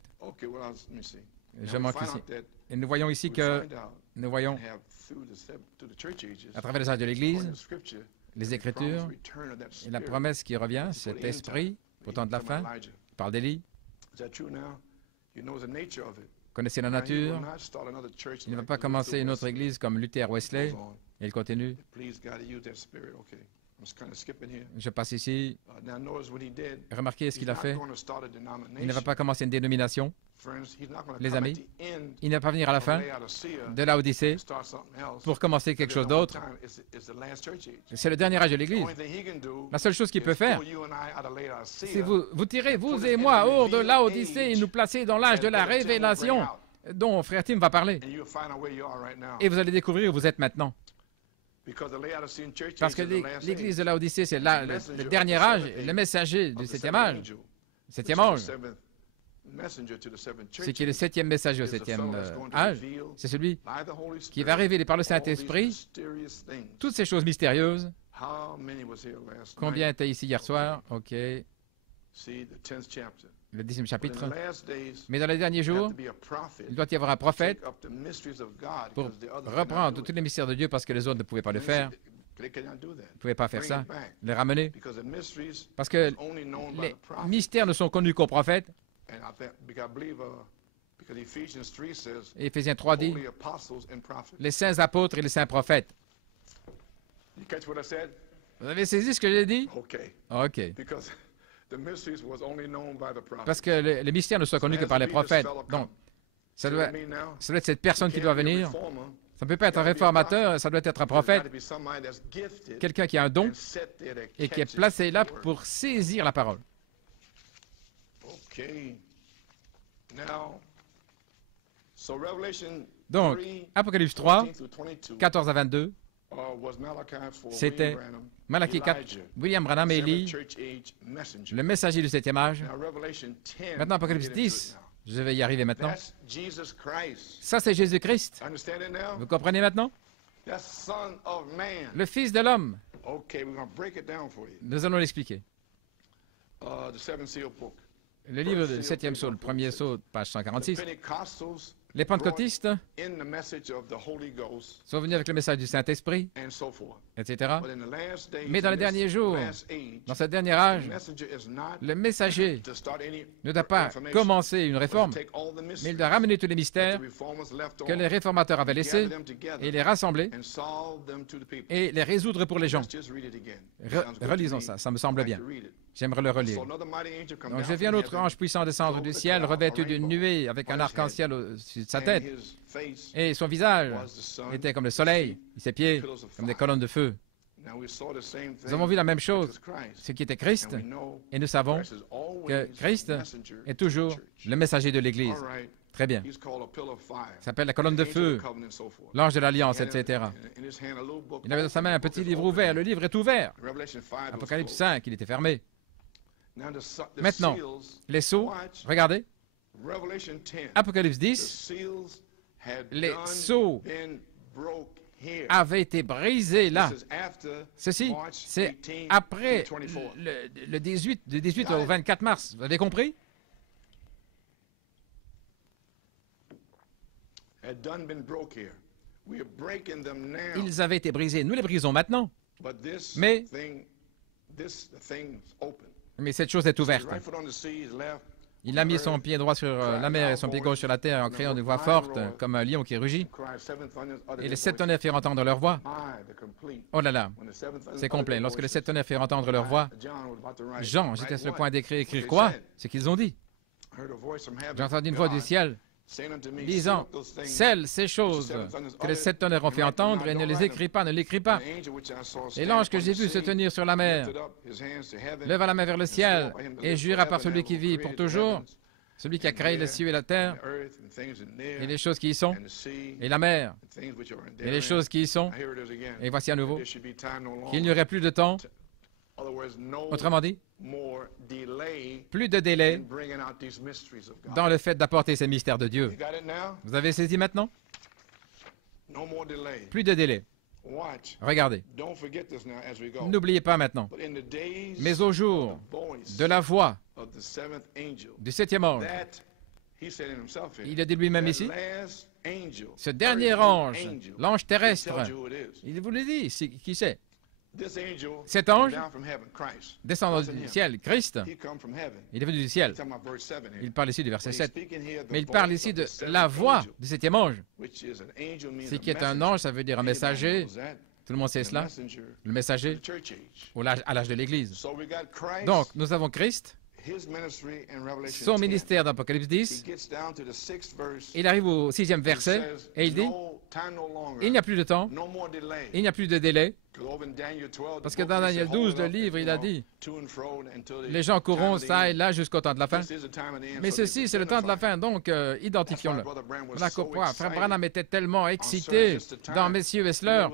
Je manque ici. Et nous voyons ici que nous voyons, à travers les âges de l'Église, les Écritures et la promesse qui revient, cet esprit, au temps de la fin, par d'Élie. Connaissez la nature. Il ne va pas commencer une autre église comme Luther, Wesley. Et il continue. Je passe ici. Remarquez ce qu'il a fait. Il ne va pas commencer une dénomination. Les amis, il ne va pas venir à la fin de l'Odyssée pour commencer quelque chose d'autre. C'est le dernier âge de l'Église. La seule chose qu'il peut faire, c'est vous tirez, vous et moi, hors de l'Odyssée et nous placer dans l'âge de la révélation dont frère Tim va parler. Et vous allez découvrir où vous êtes maintenant. Parce que l'Église de l'Odyssée, c'est le dernier âge, le messager du septième âge. Septième ange. C'est qui est le septième messager au septième âge. C'est celui qui va révéler par le Saint-Esprit toutes ces choses mystérieuses. Combien étaient ici hier soir? OK. Le 10e chapitre. Mais dans les derniers jours, il doit y avoir un prophète pour reprendre tous les mystères de Dieu parce que les autres ne pouvaient pas le faire. Ils ne pouvaient pas faire ça, les ramener. Parce que les mystères ne sont connus qu'aux prophètes. Et Éphésiens 3 dit les saints apôtres et les saints prophètes. Vous avez saisi ce que j'ai dit? OK. Parce que les mystères ne sont connus que par les prophètes. Donc, ça doit être cette personne qui doit venir. Ça ne peut pas être un réformateur, ça doit être un prophète. Quelqu'un qui a un don et qui est placé là pour saisir la parole. Donc, Apocalypse 3, 14 à 22, c'était Malachie 4, William Branham et Élie, le messager du septième âge. Maintenant, Apocalypse 10, je vais y arriver maintenant. Ça, c'est Jésus-Christ. Vous comprenez maintenant? Le Fils de l'homme. Nous allons l'expliquer. Le livre du septième saut, le premier saut, page 146. Les pentecôtistes sont venus avec le message du Saint-Esprit, etc. Mais dans les derniers jours, dans ce dernier âge, le messager ne doit pas commencer une réforme, mais il doit ramener tous les mystères que les réformateurs avaient laissés et les rassembler et les résoudre pour les gens. Relisons ça, ça me semble bien. J'aimerais le relire. Donc, je vis un autre ange puissant descendre du ciel, revêtu d'une nuée avec un arc-en-ciel au-dessus de sa tête. Et son visage était comme le soleil, et ses pieds comme des colonnes de feu. Nous avons vu la même chose, ce qui était Christ, et nous savons que Christ est toujours le messager de l'Église. Très bien. Il s'appelle la colonne de feu, l'ange de l'Alliance, etc. Il avait dans sa main un petit livre ouvert. Le livre est ouvert. Apocalypse 5, il était fermé. Maintenant, les sceaux, regardez, Apocalypse 10, les sceaux avaient été brisés là. Ceci, c'est après le 18 au 24 mars. Vous avez compris? Ils avaient été brisés. Nous les brisons maintenant. Mais cette chose est ouverte. Il a mis son pied droit sur la mer et son pied gauche sur la terre en criant d'une voix forte, comme un lion qui rugit. Et les sept tonnerres firent entendre leur voix. Oh là là, c'est complet. Lorsque les sept tonnerres firent entendre leur voix, Jean, j'étais sur le point d'écrire quoi? Ce qu'ils ont dit. J'ai entendu une voix du ciel disant, scelle ces choses que les sept tonnerres ont fait entendre et ne les écris pas, ne l'écris pas. Et l'ange que j'ai vu se tenir sur la mer leva la main vers le ciel et jura par celui qui vit pour toujours celui qui a créé les cieux et la terre, et les choses qui y sont, et la mer, et les choses qui y sont, et voici à nouveau, qu'il n'y aurait plus de temps, autrement dit, plus de délai dans le fait d'apporter ces mystères de Dieu. Vous avez saisi maintenant? Plus de délai. Regardez. N'oubliez pas maintenant. Mais au jour de la voix du septième ange, il a dit lui-même ici, ce dernier ange, l'ange terrestre, il vous le dit, qui c'est? Cet ange descendant du ciel, Christ, il est venu du ciel. Il parle ici du verset 7. Mais il parle ici de la voix du septième ange. Ce qui est un ange, ça veut dire un messager. Tout le monde sait cela. Le messager à l'âge de l'Église. Donc, nous avons Christ, son ministère d'Apocalypse 10. Il arrive au 6e verset et il dit, il n'y a plus de temps, il n'y a plus de délai. Parce que dans Daniel 12, le livre, il a dit, les gens courront ça et là jusqu'au temps de la fin. Mais ceci, c'est le temps de la fin, donc identifions-le. Voilà pourquoi Frère Branham était tellement excité dans Messieurs Wessler.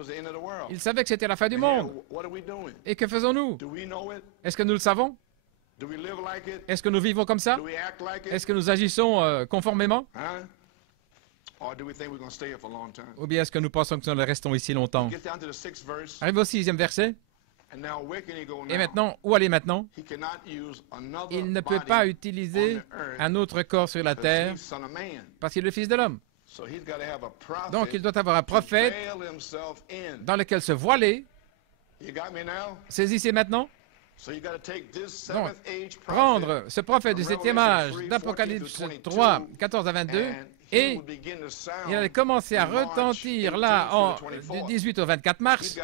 Il savait que c'était la fin du monde. Et que faisons-nous? Est-ce que nous le savons? Est-ce que nous vivons comme ça? Est-ce que nous agissons conformément? Ou bien est-ce que nous pensons que nous restons ici longtemps? Arrive au 6e verset. Et maintenant, où aller maintenant? Il ne peut pas utiliser un autre corps sur la terre parce qu'il est le Fils de l'homme. Donc, il doit avoir un prophète dans lequel se voiler. Saisissez maintenant. Donc, prendre ce prophète du 7e âge d'Apocalypse 3, 14 à 22, et il allait commencer à retentir là du 18 au 24 mars,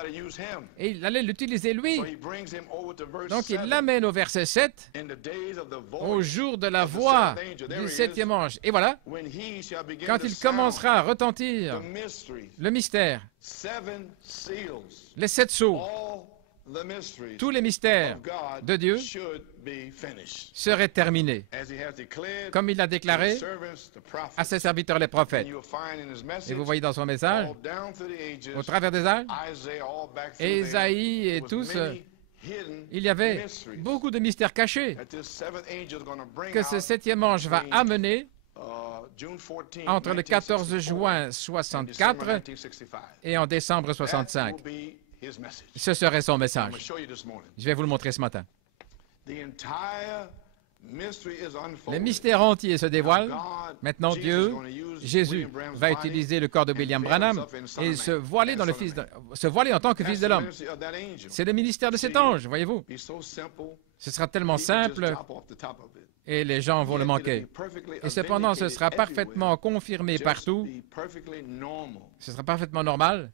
et il allait l'utiliser lui. Donc il l'amène au verset 7, au jour de la voix du 7e ange. Et voilà, quand il commencera à retentir le mystère, les 7 sceaux, tous les mystères de Dieu seraient terminés, comme il l'a déclaré à ses serviteurs les prophètes. Et vous voyez dans son message, au travers des âges, Ésaïe et tous, il y avait beaucoup de mystères cachés que ce 7e ange va amener entre le 14 juin 64 et en décembre 65. Ce serait son message. Je vais vous le montrer ce matin. Le mystère entier se dévoile. Maintenant, Dieu, Jésus, va utiliser le corps de William Branham et se voiler en tant que Fils de l'homme. C'est le ministère de cet ange, voyez-vous. Ce sera tellement simple et les gens vont le manquer. Et cependant, ce sera parfaitement confirmé partout. Ce sera parfaitement normal.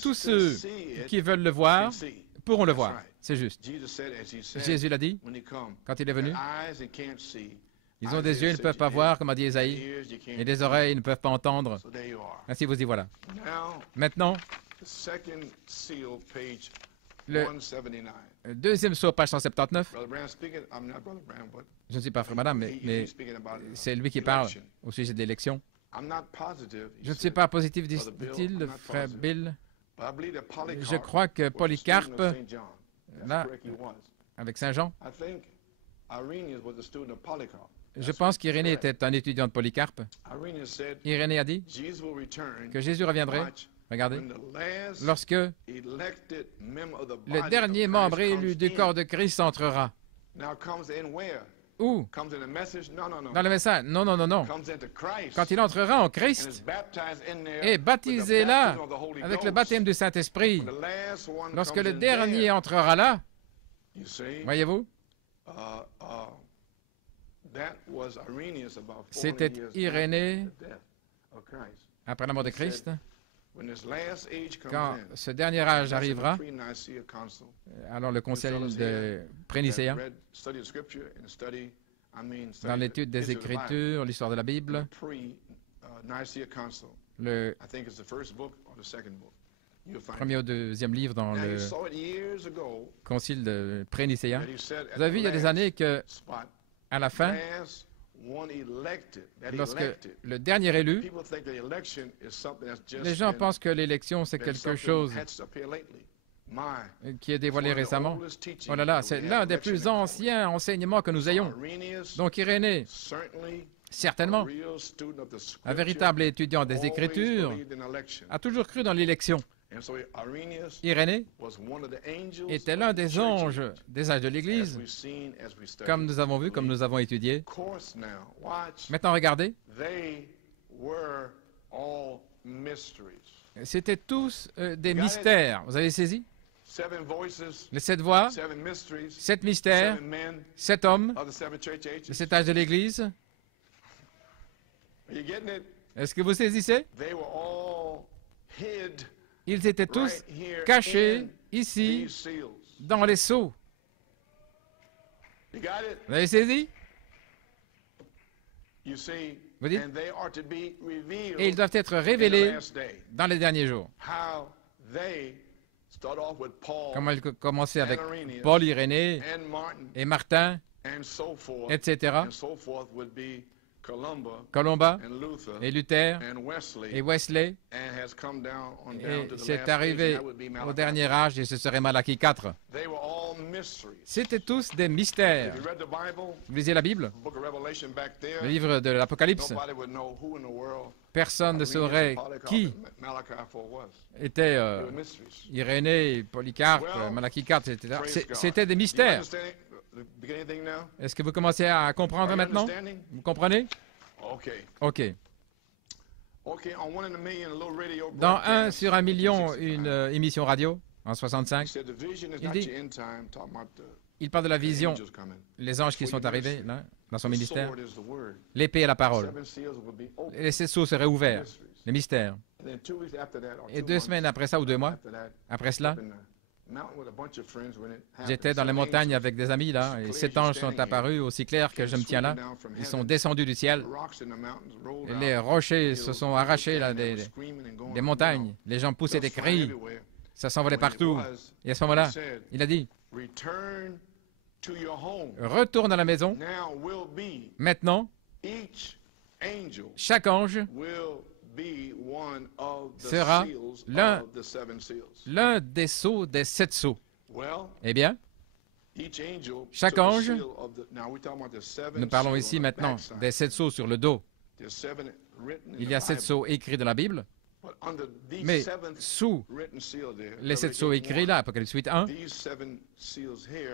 Tous ceux qui veulent le voir pourront le voir. C'est juste. Jésus l'a dit quand il est venu. Ils ont des yeux, ils ne peuvent pas voir, comme a dit Ésaïe, et des oreilles, ils ne peuvent pas entendre. Ainsi vous y voilà. Maintenant, le deuxième sceau, page 179. Je ne suis pas frère madame, mais c'est lui qui parle au sujet de l'élection. Je ne suis pas positif, dit-il, frère Bill. Je crois que Polycarpe, là, avec Saint Jean, je pense qu'Irénée était un étudiant de Polycarpe. Irénée a dit que Jésus reviendrait. Regardez, lorsque le dernier membre élu du corps de Christ entrera. Où? Dans le message. Non, non, non, non. Quand il entrera en Christ et baptisé là avec le baptême du Saint-Esprit, lorsque le dernier entrera là, voyez-vous, c'était Irénée après la mort de Christ. Quand ce dernier âge arrivera, alors le conseil de Prénicéen, dans l'étude des Écritures, l'histoire de la Bible, le premier ou deuxième livre dans le concile de Prénicéen, vous avez vu il y a des années que à la fin, lorsque le dernier élu, les gens pensent que l'élection, c'est quelque chose qui est dévoilé récemment. Oh là là, c'est l'un des plus anciens enseignements que nous ayons. Donc Irénée, certainement, un véritable étudiant des Écritures, a toujours cru dans l'élection. Irénée était l'un des anges des âges de l'Église, comme nous avons vu, comme nous avons étudié. Maintenant, regardez. C'étaient tous des mystères. Vous avez saisi? Les 7 voix, 7 mystères, 7 hommes de cet âge de l'Église. Est-ce que vous saisissez? Ils étaient tous cachés ici, dans les sceaux. Vous avez saisi? Vous dites? Et ils doivent être révélés dans les derniers jours. Comment ils commençaient avec Paul, Irénée et Martin, etc. Colomba et Luther et Wesley, et c'est arrivé au dernier âge et ce serait Malachie 4. C'était tous des mystères. Vous lisez la Bible, le livre de l'Apocalypse. Personne ne saurait qui était Irénée, Polycarpe, Malachie 4, etc. C'était des mystères. Est-ce que vous commencez à comprendre maintenant? Vous comprenez? OK. Dans 1 sur 1 million, une émission radio, en 65, il parle de la vision, les anges qui sont arrivés là, dans son ministère. L'épée est la parole. Les 7 sceaux seraient ouverts, les mystères. Et 2 semaines après ça, ou 2 mois, après cela, j'étais dans les montagnes avec des amis, là, et 7 anges sont apparus aussi clairs que je me tiens là. Ils sont descendus du ciel. Et les rochers se sont arrachés là, des montagnes. Les gens poussaient des cris. Ça s'envolait partout. Et à ce moment-là, il a dit, retourne à la maison. Maintenant, chaque ange sera l'un des sceaux des 7 sceaux. Eh bien, chaque ange, nous parlons ici maintenant des 7 sceaux sur le dos. Il y a 7 sceaux écrits dans la Bible, mais sous les 7 sceaux écrits là, Apocalypse 8.1,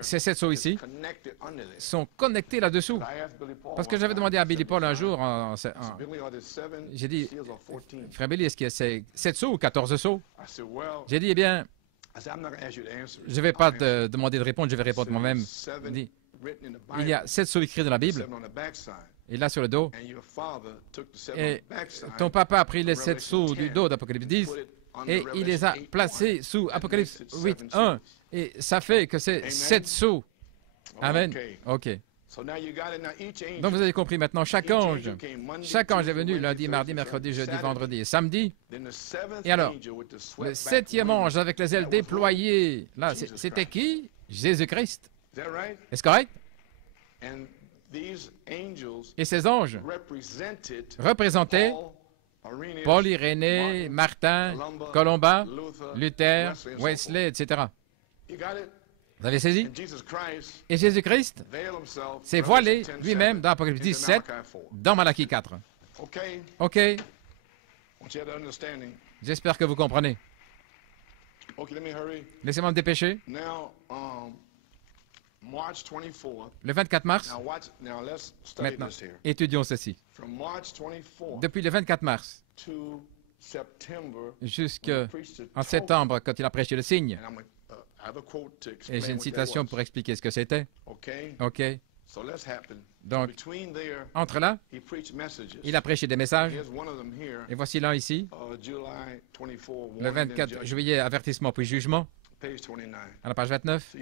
ces 7 sceaux ici sont connectés là-dessous. Parce que j'avais demandé à Billy Paul un jour, j'ai dit, frère Billy, est-ce qu'il y a 7 sceaux ou 14 sceaux? J'ai dit, eh bien, je ne vais pas te demander de répondre, je vais répondre moi-même. Il y a 7 sceaux écrits dans la Bible, et là sur le dos, et ton papa a pris les 7 sceaux du dos d'Apocalypse 10, et il les a placés sous Apocalypse 8.1, et ça fait que c'est 7 sceaux. Amen. OK. Donc vous avez compris maintenant, chaque ange est venu lundi, mardi, mercredi, jeudi, vendredi et samedi. Et alors, le 7e ange avec les ailes déployées, là, c'était qui? Jésus-Christ. Est-ce correct? Et ces anges représentaient Paul, Irénée, Martin, Colomba, Luther, Wesley, etc. Vous avez saisi? Et Jésus-Christ s'est voilé lui-même dans Apocalypse 17, dans Malachie 4. OK? J'espère que vous comprenez. Laissez-moi me dépêcher. Le 24 mars, maintenant, étudions ceci. Depuis le 24 mars jusqu'en septembre, quand il a prêché le signe, et j'ai une citation pour expliquer ce que c'était. OK. Donc, entre là, il a prêché des messages. Et voici l'un ici. Le 24 juillet, avertissement puis jugement. À la page 29.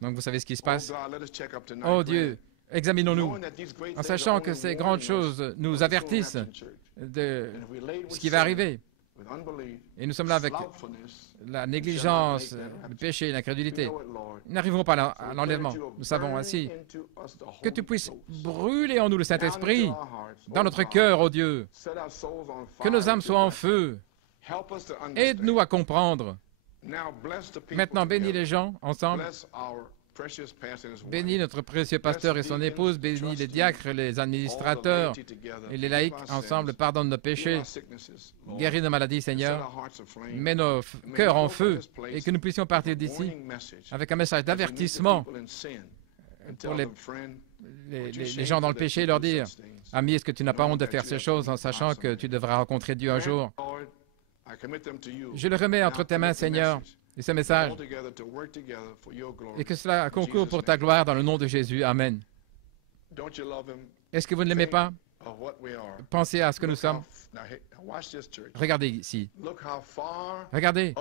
Donc, vous savez ce qui se passe. Oh Dieu, examinons-nous, en sachant que ces grandes choses nous avertissent de ce qui va arriver. Et nous sommes là avec la négligence, le péché, l'incrédulité. Nous n'arriverons pas à l'enlèvement. Nous savons ainsi que tu puisses brûler en nous le Saint-Esprit, dans notre cœur, ô Dieu, que nos âmes soient en feu. Aide-nous à comprendre. Maintenant, bénis les gens ensemble. Bénis notre précieux pasteur et son épouse, bénis les diacres, les administrateurs et les laïcs ensemble, pardonne nos péchés, guéris nos maladies, Seigneur, mets nos cœurs en feu et que nous puissions partir d'ici avec un message d'avertissement pour les gens dans le péché et leur dire, ami, est-ce que tu n'as pas honte de faire ces choses en sachant que tu devras rencontrer Dieu un jour? Je le remets entre tes mains, Seigneur, et ce message, et que cela concourt pour ta gloire dans le nom de Jésus. Amen. Est-ce que vous ne l'aimez pas? Pensez à ce que nous sommes. Regardez ici. Regardez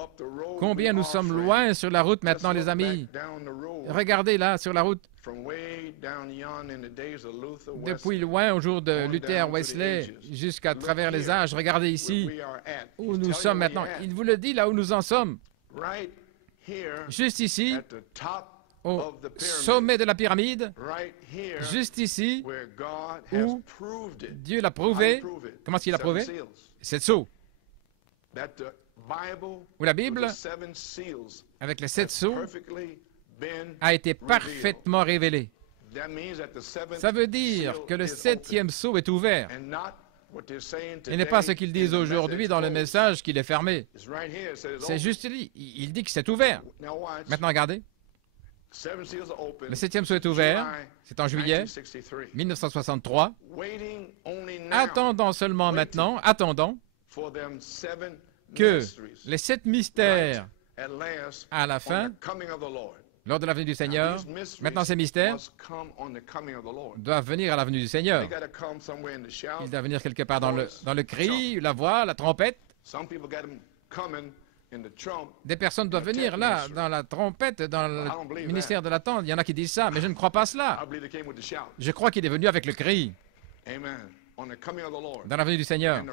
combien nous sommes loin sur la route maintenant, les amis. Regardez là, sur la route. Depuis loin, au jour de Luther, Wesley, jusqu'à travers les âges. Regardez ici où nous sommes maintenant. Il vous le dit là où nous en sommes. Juste ici, au sommet de la pyramide, juste ici, où Dieu l'a prouvé. Comment est-ce qu'il l'a prouvé? 7 sceaux. Où la Bible, avec les 7 sceaux, a été parfaitement révélée. Ça veut dire que le 7e sceau est ouvert. Et n'est pas ce qu'ils disent aujourd'hui dans le message qu'il est fermé. C'est juste lui. Il dit que c'est ouvert. Maintenant, regardez. Le 7e sceau est ouvert. C'est en juillet 1963. Attendons seulement maintenant, attendons que les 7 mystères à la fin, lors de la venue du Seigneur, maintenant ces mystères doivent venir à la venue du Seigneur. Ils doivent venir quelque part dans le cri, la voix, la trompette. Des personnes doivent venir là, dans la trompette, dans le ministère de l'attente. Il y en a qui disent ça, mais je ne crois pas cela. Je crois qu'il est venu avec le cri. Dans la venue du Seigneur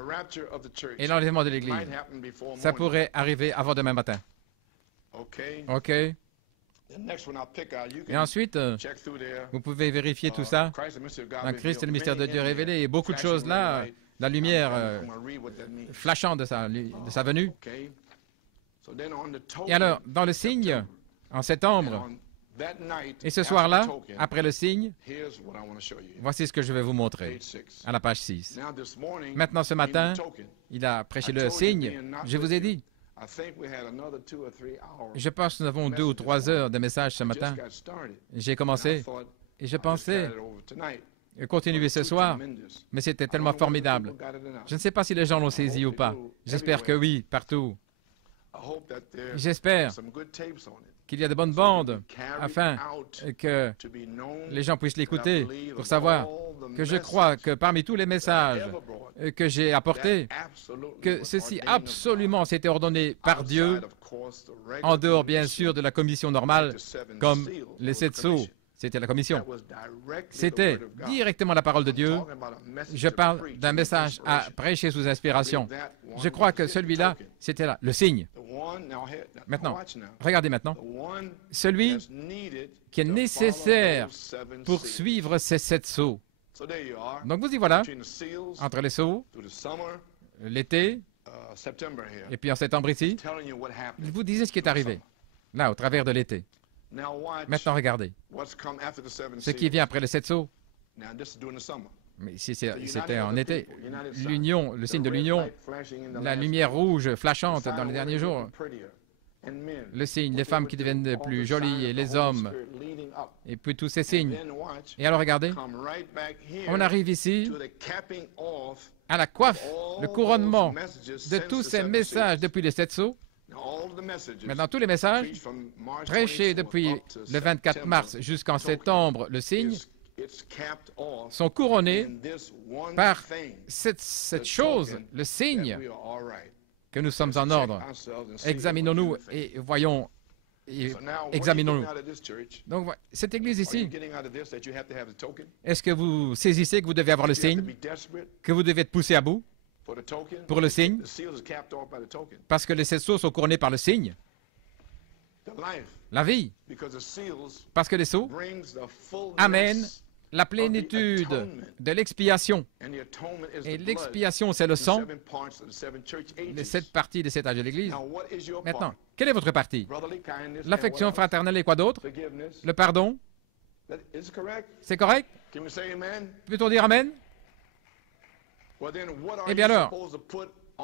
et l'enlèvement de l'Église. Ça pourrait arriver avant demain matin. OK. Et ensuite, vous pouvez vérifier tout ça. En Christ et le mystère de Dieu révélé. Et beaucoup de choses là, la lumière flashant de sa venue. Et alors, dans le signe, en septembre, et ce soir-là, après le signe, voici ce que je vais vous montrer, à la page 6. Maintenant, ce matin, il a prêché le signe. Je vous ai dit, je pense que nous avons 2 ou 3 heures de message ce matin. J'ai commencé, et je pensais continuer ce soir, mais c'était tellement formidable. Je ne sais pas si les gens l'ont saisi ou pas. J'espère que oui, partout. J'espère qu'il y a de bonnes bandes afin que les gens puissent l'écouter pour savoir que je crois que parmi tous les messages que j'ai apportés, que ceci absolument s'était ordonné par Dieu, en dehors bien sûr de la commission normale, comme les 7 sceaux. C'était la commission. C'était directement la parole de Dieu. Je parle d'un message à prêcher sous inspiration. Je crois que celui-là, c'était là, le signe. Maintenant, regardez maintenant. Celui qui est nécessaire pour suivre ces 7 sceaux. Donc vous y voilà, entre les sceaux, l'été, et puis en septembre ici, il vous disait ce qui est arrivé, là, au travers de l'été. Maintenant, regardez. Ce qui vient après les 7 sceaux. Mais ici, c'était en été. L'union, le signe de l'union, la lumière rouge flashante dans les derniers jours. Le signe, les femmes qui deviennent plus jolies et les hommes. Et puis tous ces signes. Et alors, regardez. On arrive ici à la coiffe, le couronnement de tous ces messages depuis les 7 sceaux. Maintenant, tous les messages prêchés depuis le 24 mars jusqu'en septembre, le signe, sont couronnés par cette chose, le signe, que nous sommes en ordre. Examinons-nous et voyons, examinons-nous. Donc, cette église ici, est-ce que vous saisissez que vous devez avoir le signe, que vous devez être poussé à bout? pour le signe, parce que les 7 sceaux sont couronnés par le signe. La vie, parce que les sceaux amènent la plénitude de l'expiation. Et l'expiation, c'est le sang, les 7 parties des 7 âges de l'Église. Maintenant, quelle est votre partie? L'affection fraternelle et quoi d'autre? Le pardon? C'est correct? Peut-on dire Amen? Eh bien alors,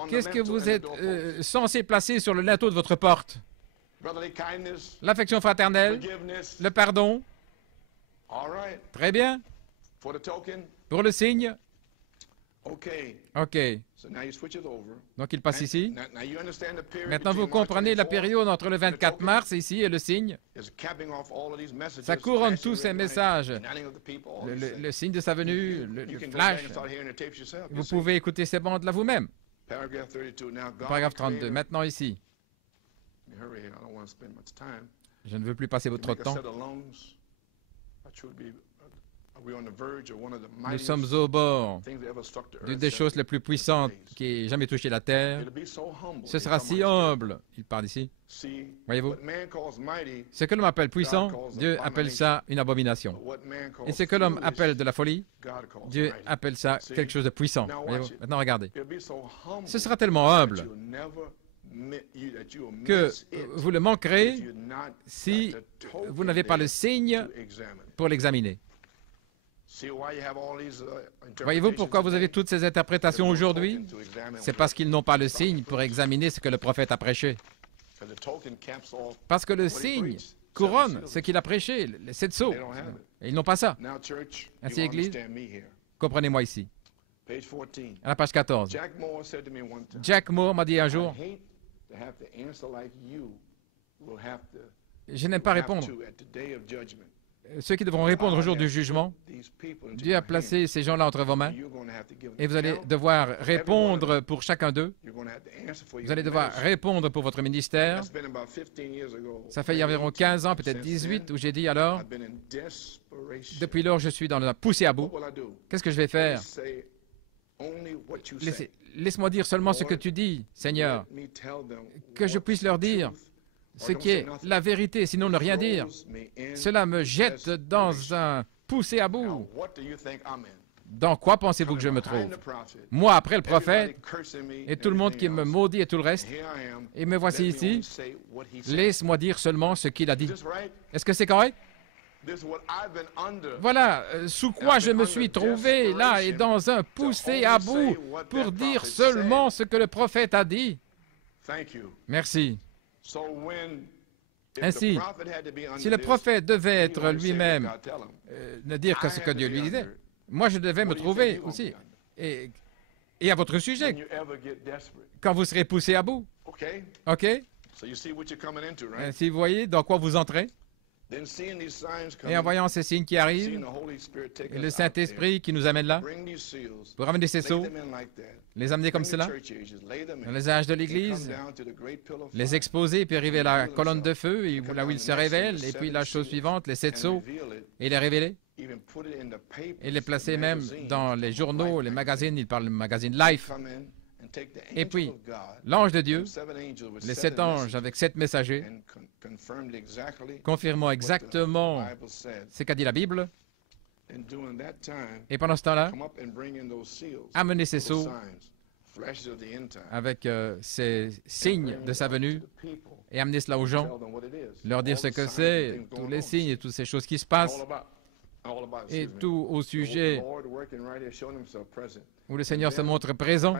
qu'est-ce que vous êtes censé placer sur le linteau de votre porte? L'affection fraternelle, le pardon. Très bien. Pour le signe. OK. Donc il passe ici. Maintenant vous comprenez la période entre le 24 mars ici et le signe. Ça couronne tous ces messages. Le signe de sa venue, le flash. Vous pouvez écouter ces bandes là vous-même. Paragraphe 32. Maintenant ici. Je ne veux plus passer votre temps. Nous sommes au bord d'une des choses les plus puissantes qui ait jamais touché la terre. Ce sera si humble. Il parle ici. Voyez-vous? Ce que l'homme appelle puissant, Dieu appelle ça une abomination. Et ce que l'homme appelle de la folie, Dieu appelle ça quelque chose de puissant. Voyez-vous? Maintenant, regardez. Ce sera tellement humble que vous le manquerez si vous n'avez pas le signe pour l'examiner. Voyez-vous pourquoi vous avez toutes ces interprétations aujourd'hui? C'est parce qu'ils n'ont pas le signe pour examiner ce que le prophète a prêché. Parce que le signe couronne ce qu'il a prêché, les 7 sceaux. Et ils n'ont pas ça. Ainsi, Église, comprenez-moi ici. À la page 14. Jack Moore m'a dit un jour, je n'aime pas répondre. Ceux qui devront répondre au jour du jugement, Dieu a placé ces gens-là entre vos mains et vous allez devoir répondre pour chacun d'eux. Vous allez devoir répondre pour votre ministère. Ça fait il y a environ 15 ans, peut-être 18, où j'ai dit alors, depuis lors, je suis dans la poussée à bout. Qu'est-ce que je vais faire? Laisse-moi dire seulement ce que tu dis, Seigneur, que je puisse leur dire ce qui est la vérité, sinon ne rien dire. Cela me jette dans un poussé à bout. Dans quoi pensez-vous que je me trouve? Moi, après le prophète, et tout le monde qui me maudit et tout le reste, et me voici ici, laisse-moi dire seulement ce qu'il a dit. Est-ce que c'est correct? Voilà, sous quoi je me suis trouvé, là, et dans un poussé à bout, pour dire seulement ce que le prophète a dit. Merci. Ainsi, si le prophète devait être lui-même, ne dire que ce que Dieu lui disait, moi je devais me trouver aussi. Et à votre sujet, quand vous serez poussé à bout. OK? Ainsi, vous voyez dans quoi vous entrez. Et en voyant ces signes qui arrivent, et le Saint-Esprit qui nous amène là, pour ramener ces sceaux, les amener comme cela, dans les âges de l'Église, les exposer, puis arriver à la colonne de feu, et là où ils se révèlent, et puis la chose suivante, les 7 sceaux, et les révéler, et les placer même dans les journaux, les magazines, il parle du magazine Life. Et puis, l'ange de Dieu, les 7 anges avec 7 messagers, confirmant exactement ce qu'a dit la Bible. Et pendant ce temps-là, amener ces sceaux avec ces signes de sa venue et amener cela aux gens, leur dire ce que c'est, tous les signes et toutes ces choses qui se passent, et tout au sujet où le Seigneur se montre présent.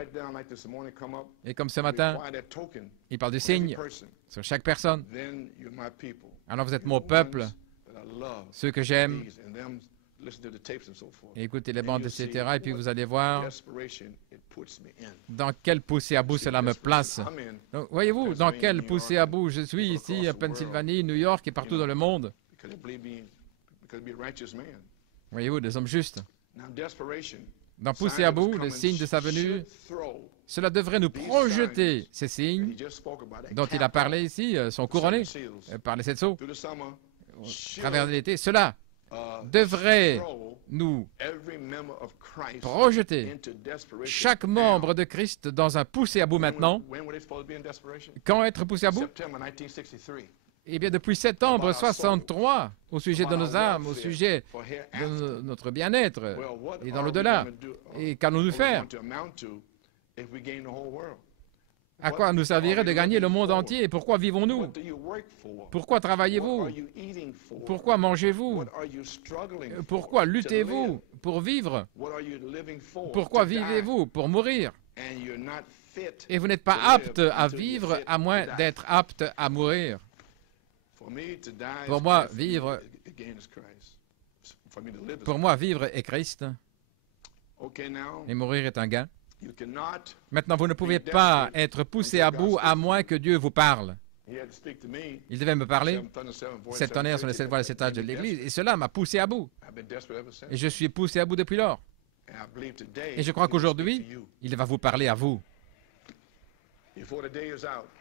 Et comme ce matin, il parle du signe sur chaque personne. Alors vous êtes mon peuple, ceux que j'aime. Écoutez les bandes, etc. Et puis vous allez voir dans quel poussé à bout cela me place. Donc, voyez-vous, dans quel poussé à bout je suis ici à Pennsylvanie, New York et partout dans le monde. Voyez-vous, des hommes justes. Dans poussé à bout, le signe de sa venue, cela devrait nous projeter. Ces signes dont il a parlé ici sont couronnés par les 7 sceaux. Au travers de l'été, cela devrait nous projeter chaque membre de Christ dans un poussé à bout maintenant. Quand être poussé à bout? Eh bien, depuis septembre 63, au sujet de nos âmes, au sujet de notre bien-être et dans l'au-delà. Et qu'allons-nous faire? À quoi nous servirait de gagner le monde entier? Pourquoi vivons-nous? Pourquoi travaillez-vous? Pourquoi mangez-vous? Pourquoi luttez-vous pour vivre? Pourquoi vivez-vous pour mourir? Et vous n'êtes pas apte à vivre à moins d'être apte à mourir. Pour moi, vivre est Christ. Et mourir est un gain. Maintenant, vous ne pouvez pas être poussé à bout à moins que Dieu vous parle. Il devait me parler. 7 tonnerres sur les 7 voies et 7 âges de l'Église. Et cela m'a poussé à bout. Et je suis poussé à bout depuis lors. Et je crois qu'aujourd'hui, il va vous parler à vous.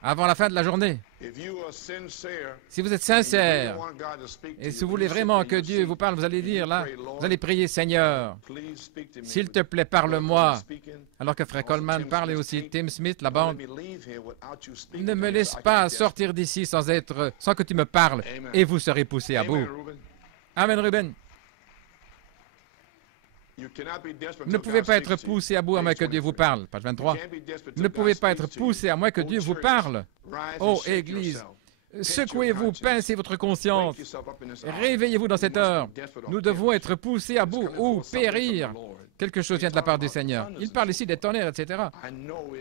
Avant la fin de la journée. Si vous êtes sincère et si vous voulez vraiment que Dieu vous parle, vous allez dire là, vous allez prier, Seigneur, s'il te plaît, parle-moi. Alors que Frère Coleman parle et aussi Tim Smith, la bande, ne me laisse pas sortir d'ici sans que tu me parles et vous serez poussé à bout. Amen, Ruben. Vous ne pouvez pas être poussé à bout à moins que Dieu vous parle. Page 23. Vous ne pouvez pas être poussé à moins que Dieu vous parle. Ô Église, secouez-vous, pincez votre conscience. Réveillez-vous dans cette heure. Nous devons être poussés à bout ou périr. Quelque chose vient de la part du Seigneur. Il parle ici des tonnerres, etc.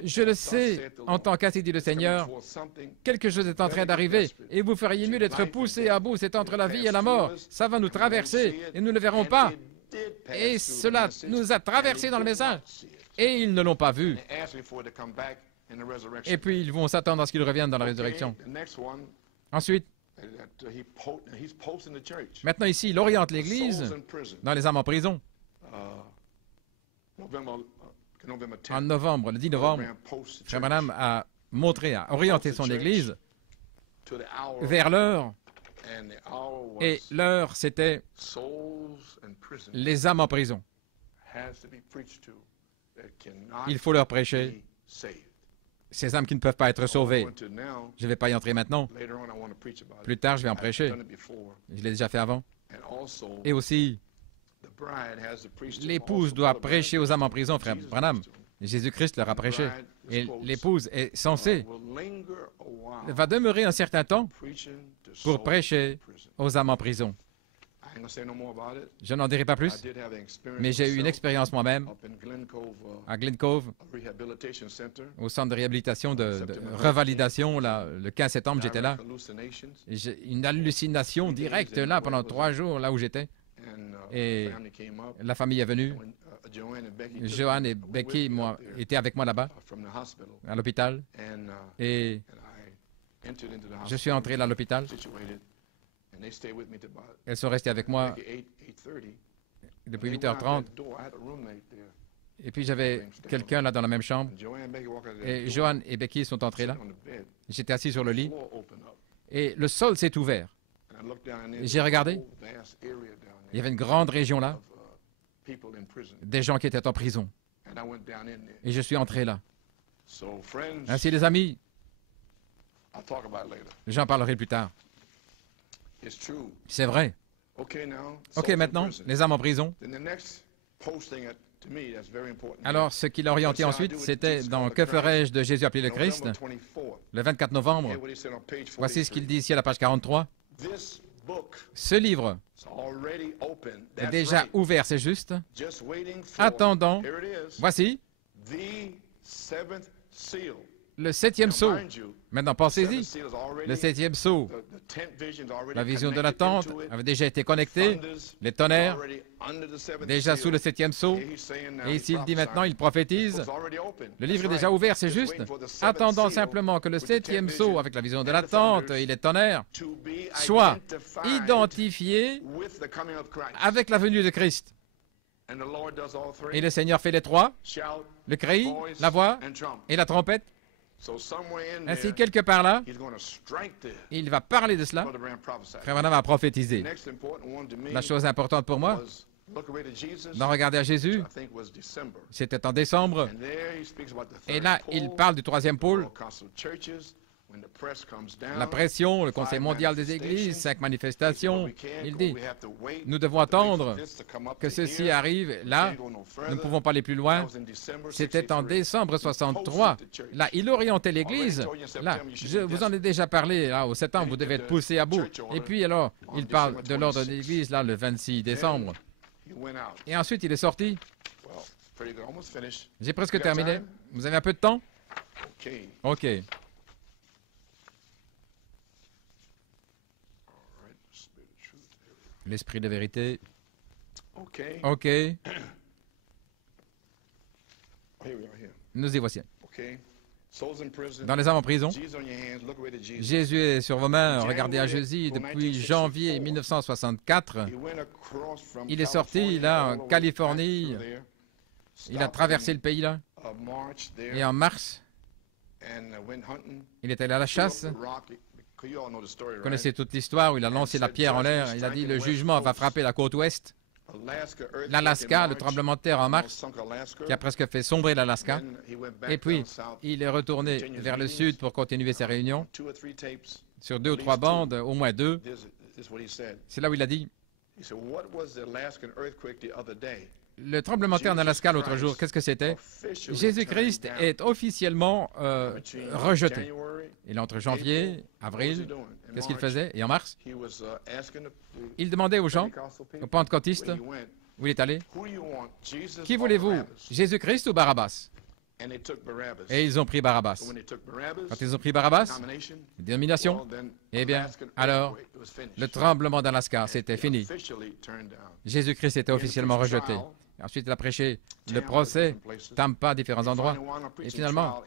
Je le sais, en tant qu'ainsi dit le Seigneur, quelque chose est en train d'arriver et vous feriez mieux d'être poussé à bout. C'est entre la vie et la mort. Ça va nous traverser et nous ne le verrons pas. Et cela nous a traversés dans le message. Et ils ne l'ont pas vu. Et puis ils vont s'attendre à ce qu'ils reviennent dans la résurrection. Ensuite, maintenant ici, il oriente l'Église dans les âmes en prison. En novembre, le 10 novembre, Frère Branham a orienté son Église vers l'heure. Et l'heure, c'était les âmes en prison. Il faut leur prêcher ces âmes qui ne peuvent pas être sauvées. Je ne vais pas y entrer maintenant. Plus tard, je vais en prêcher. Je l'ai déjà fait avant. Et aussi, l'épouse doit prêcher aux âmes en prison, Frère Branham. Jésus-Christ leur a prêché. Et l'épouse est censée, va demeurer un certain temps pour prêcher aux âmes en prison. Je n'en dirai pas plus, mais j'ai eu une expérience moi-même à Glen Cove, au centre de réhabilitation, de revalidation. Là, le 15 septembre, j'étais là. J'ai une hallucination directe là pendant 3 jours, là où j'étais. Et la famille est venue. Joanne et Becky étaient avec moi là-bas, à l'hôpital. Et je suis entré là à l'hôpital. Elles sont restées avec moi depuis 8h30. Et puis j'avais quelqu'un là dans la même chambre. Et Joanne et Becky sont entrés là. J'étais assis sur le lit. Et le sol s'est ouvert. J'ai regardé. Il y avait une grande région là, des gens qui étaient en prison. Et je suis entré là. Ainsi, les amis, j'en parlerai plus tard. C'est vrai. OK, maintenant, les âmes en prison. Alors, ce qu'il a orienté ensuite, c'était dans « Que ferais-je de Jésus appelé le Christ ?» le 24 novembre. Voici ce qu'il dit ici à la page 43. Ce livre est déjà ouvert, c'est juste. Attendant, voici le 7e sceau. Maintenant, pensez-y. Le 7e sceau, la vision de la tente avait déjà été connectée. Les tonnerres, déjà sous le 7e sceau. Et ici, il dit maintenant, il prophétise. Le livre est déjà ouvert, c'est juste. Attendant simplement que le 7e sceau, avec la vision de la tente et les tonnerres, soit identifié avec la venue de Christ. Et le Seigneur fait les 3, le cri, la voix et la trompette. Ainsi, quelque part là, il va parler de cela. Frère Branham a prophétisé. La chose importante pour moi, d'en regarder à Jésus, c'était en décembre. Et là, il parle du troisième pôle. La pression, le Conseil mondial des églises, 5 manifestations. Il dit, nous devons attendre que ceci arrive. Là, nous ne pouvons pas aller plus loin. C'était en décembre 63. Là, il orientait l'église. Là, je vous en ai déjà parlé. Là, au septembre, vous devez être poussé à bout. Et puis alors, il parle de l'ordre de l'église, là, le 26 décembre. Et ensuite, il est sorti. J'ai presque terminé. Vous avez un peu de temps? OK. L'esprit de vérité. OK. Nous y voici. Dans les âmes en prison. Jésus est sur vos mains. Regardez à Jésus depuis janvier 1964. Il est sorti là en Californie. Il a traversé le pays là. Et en mars, il est allé à la chasse. Vous connaissez toute l'histoire où il a lancé la pierre en l'air. Il a dit le jugement va frapper la côte ouest. L'Alaska, le tremblement de terre en mars, qui a presque fait sombrer l'Alaska. Et puis, il est retourné vers le sud pour continuer ses réunions. Sur 2 ou 3 bandes, au moins 2. C'est là où il a dit, le tremblement de terre en Alaska l'autre jour, qu'est-ce que c'était? Jésus-Christ est officiellement rejeté. Il est entre janvier, avril, qu'est-ce qu'il faisait? Et en mars, il demandait aux gens, aux pentecôtistes, où il est allé, qui voulez-vous, Jésus-Christ ou Barabbas? Et ils ont pris Barabbas. Quand ils ont pris Barabbas, dénomination, eh bien, alors, le tremblement d'Alaska, c'était fini. Jésus-Christ était officiellement rejeté. Ensuite, il a prêché le procès, Tampa, différents endroits. Et finalement,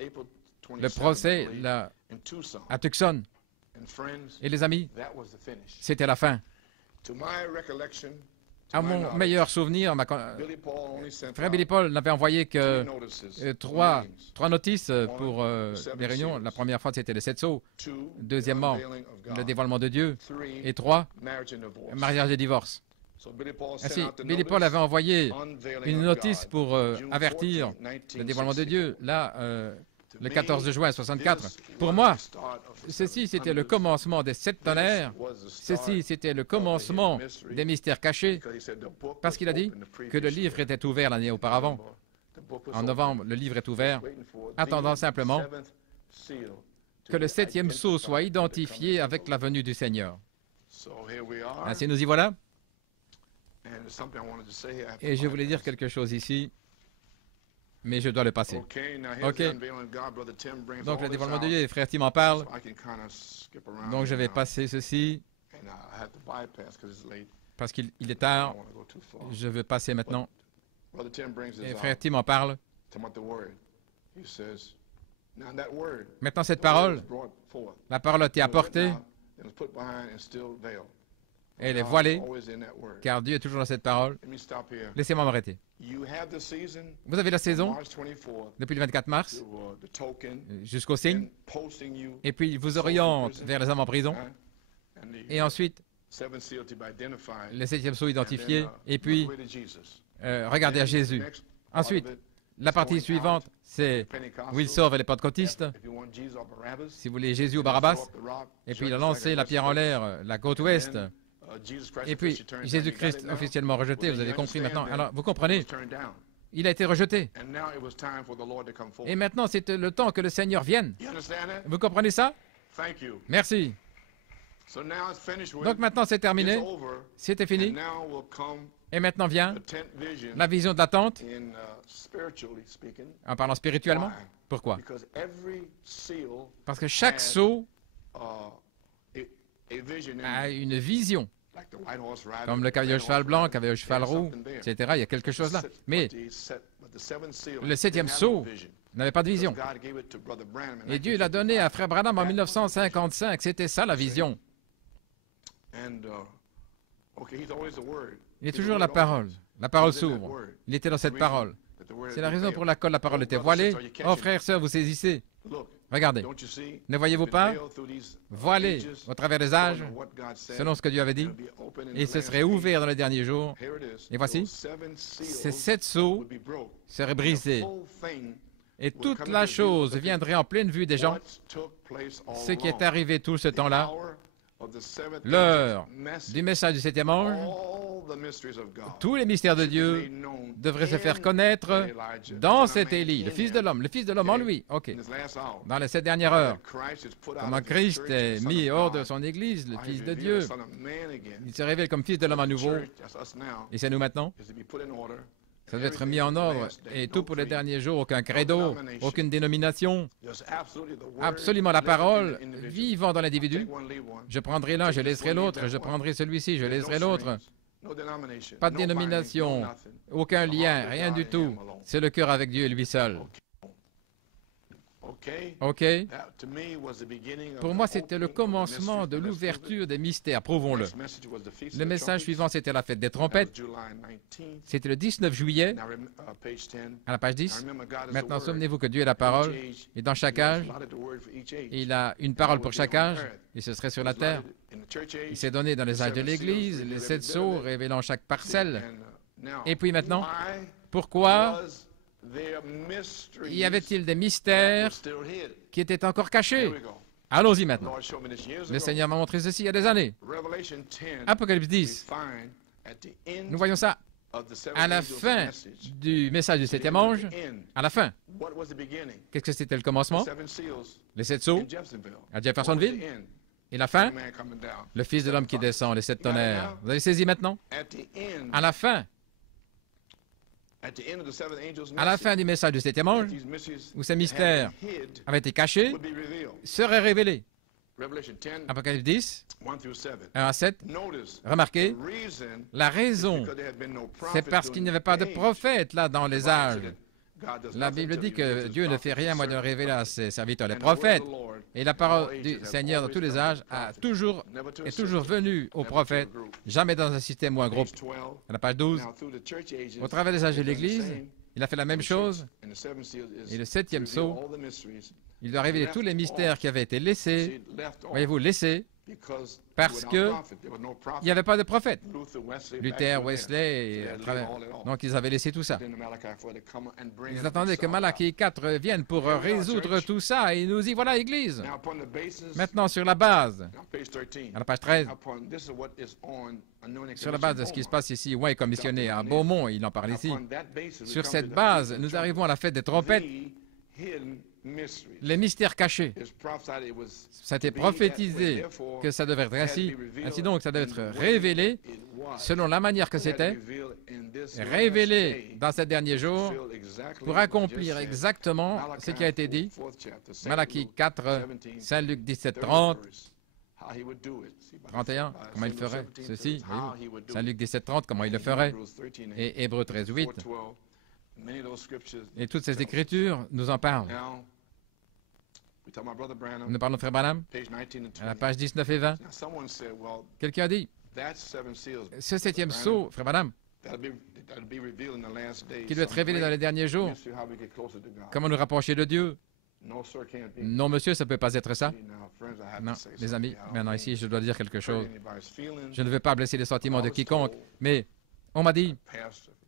le procès là, à Tucson. Et les amis, c'était la fin. À mon meilleur souvenir, frère Billy Paul n'avait envoyé que trois notices pour les réunions. La première fois, c'était les 7 sceaux. Deuxièmement, le dévoilement de Dieu. Et 3, mariage et divorce. Ainsi, Billy Paul avait envoyé une notice pour avertir le dévoilement de Dieu, là, le 14 juin 64. Pour moi, ceci, c'était le commencement des 7 tonnerres. Ceci, c'était le commencement des mystères cachés, parce qu'il a dit que le livre était ouvert l'année auparavant. En novembre, le livre est ouvert, attendant simplement que le 7e sceau soit identifié avec la venue du Seigneur. Ainsi, nous y voilà. Et je voulais dire quelque chose ici, mais je dois le passer. OK. Donc, le dévoilement de Dieu, et frère Tim en parle. Donc, je vais passer ceci, parce qu'il est tard. Je veux passer maintenant. Et frère Tim en parle. Maintenant, cette parole, la parole a été apportée. Elle est voilée, car Dieu est toujours dans cette parole. Laissez-moi m'arrêter. Vous avez la saison, depuis le 24 mars, jusqu'au signe, et puis il vous oriente vers les hommes en prison, et ensuite, le 7e sceau identifié, et puis, regardez à Jésus. Ensuite, la partie suivante, c'est où il sauve les pentecôtistes. Si vous voulez Jésus ou Barabbas, et puis il a lancé la pierre en l'air, la côte ouest. Et puis, Jésus-Christ officiellement rejeté, vous avez compris maintenant. Alors, vous comprenez, il a été rejeté. Et maintenant, c'est le temps que le Seigneur vienne. Vous comprenez ça? Merci. Donc maintenant, c'est terminé. C'était fini. Et maintenant vient la vision de la tente, en parlant spirituellement. Pourquoi? Parce que chaque sceau a une vision. Comme le cavalier au cheval blanc, le cavalier au cheval roux, etc. Il y a quelque chose là. Mais le 7e sceau n'avait pas de vision. Et Dieu l'a donné à frère Branham en 1955. C'était ça la vision. Il est toujours la parole. La parole s'ouvre. Il était dans cette parole. C'est la raison pour laquelle la parole était voilée. Oh frère, sœur, vous saisissez. Regardez, ne voyez-vous pas? Voilé au travers des âges, selon ce que Dieu avait dit, et ce serait ouvert dans les derniers jours. Et voici, ces 7 sceaux seraient brisés, et toute la chose viendrait en pleine vue des gens. Ce qui est arrivé tout ce temps-là, l'heure du message du 7e ange, tous les mystères de Dieu devraient se faire connaître dans cet Élie, le Fils de l'homme en lui. OK. Dans les 7 dernières heures, comment Christ est mis hors de son Église, le Fils de Dieu, il se révèle comme Fils de l'homme à nouveau, et c'est nous maintenant. Ça doit être mis en ordre, et tout pour les derniers jours, aucun credo, aucune dénomination, absolument la parole, vivant dans l'individu. Je prendrai l'un, je laisserai l'autre, je prendrai celui-ci, je laisserai l'autre. Pas de dénomination, aucun lien, rien du tout. C'est le cœur avec Dieu lui seul. OK? Pour moi, c'était le commencement de l'ouverture des mystères, prouvons-le. Le message suivant, c'était la fête des trompettes. C'était le 19 juillet, à la page 10. Maintenant, souvenez-vous que Dieu est la parole, et dans chaque âge, il a une parole pour chaque âge, et ce serait sur la terre. Il s'est donné dans les âges de l'Église, les 7 sceaux révélant chaque parcelle. Et puis maintenant, pourquoi y avait-il des mystères qui étaient encore cachés? Allons-y maintenant. Le Seigneur m'a montré ceci il y a des années. Apocalypse 10. Nous voyons ça à la fin du message du 7e ange. À la fin. Qu'est-ce que c'était le commencement? Les 7 sceaux à Jeffersonville. Et la fin? Le Fils de l'homme qui descend, les 7 tonnerres. Vous avez saisi maintenant? À la fin. À la fin du message du 7e ange, où ces mystères avaient été cachés, seraient révélés. Apocalypse 10, 1 à 7. Remarquez, la raison, c'est parce qu'il n'y avait pas de prophète là dans les âges. La Bible dit que Dieu ne fait rien moins de révéler à ses serviteurs les prophètes. Et la parole du Seigneur dans tous les âges est toujours venue aux prophètes, jamais dans un système ou un groupe. À la page 12, au travers des âges de l'Église, il a fait la même chose. Et le 7e sceau, il doit révéler tous les mystères qui avaient été laissés, voyez-vous, laissés, parce qu'il n'y avait pas de prophète. Luther, Wesley, donc ils avaient laissé tout ça. Ils attendaient que Malachie 4 vienne pour résoudre tout ça, et nous y voilà, Église. Maintenant, sur la base, à la page 13, sur la base de ce qui se passe ici, Ouin est commissionné à Beaumont, il en parle ici. Sur cette base, nous arrivons à la fête des trompettes. Les mystères cachés. Ça a été prophétisé que ça devait être ainsi. Ainsi donc, ça devait être révélé selon la manière que c'était, révélé dans ces derniers jours pour accomplir exactement ce qui a été dit. Malachie 4, Saint Luc 17, 30. 31, comment il ferait ceci. Saint Luc 17, 30, comment il le ferait. Et Hébreux 13, 8. Et toutes ces écritures nous en parlent. Nous parlons de Frère Branham, à la page 19 et 20. Quelqu'un a dit, ce 7e sceau, Frère Branham, qui doit être révélé dans les derniers jours, comment nous rapprocher de Dieu? Non, monsieur, ça ne peut pas être ça. Non, les amis, maintenant ici, je dois dire quelque chose. Je ne veux pas blesser les sentiments de quiconque, mais on m'a dit,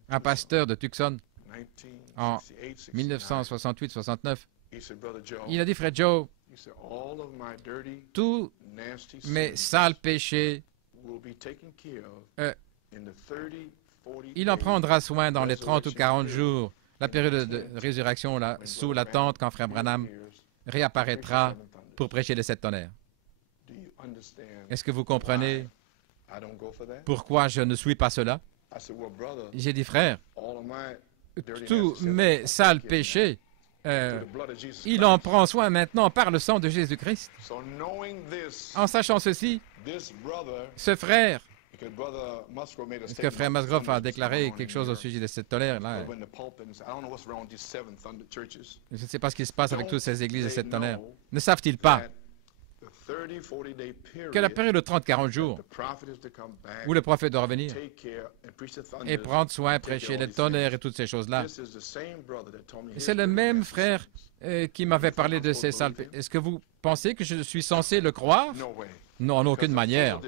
un pasteur de Tucson, en 1968-69, il a dit, Frère Joe, tous mes sales péchés, il en prendra soin dans les 30 ou 40 jours, la période de résurrection là, sous la tente, quand Frère Branham réapparaîtra pour prêcher les 7 tonnerres. Est-ce que vous comprenez pourquoi je ne suis pas cela? J'ai dit, frère, tous mes sales péchés, il en prend soin maintenant par le sang de Jésus-Christ. En sachant ceci, ce frère, est-ce que Frère Musgrove a déclaré quelque chose au sujet de cette tonnerre là? Je ne sais pas ce qui se passe avec toutes ces églises de cette tonnerre. Ne savent-ils pas que la période de 30-40 jours où le prophète doit revenir et prendre soin, prêcher les tonnerres et toutes ces choses-là. C'est le même frère qui m'avait parlé de ces salpes. Est-ce que vous pensez que je suis censé le croire? Non, en aucune manière.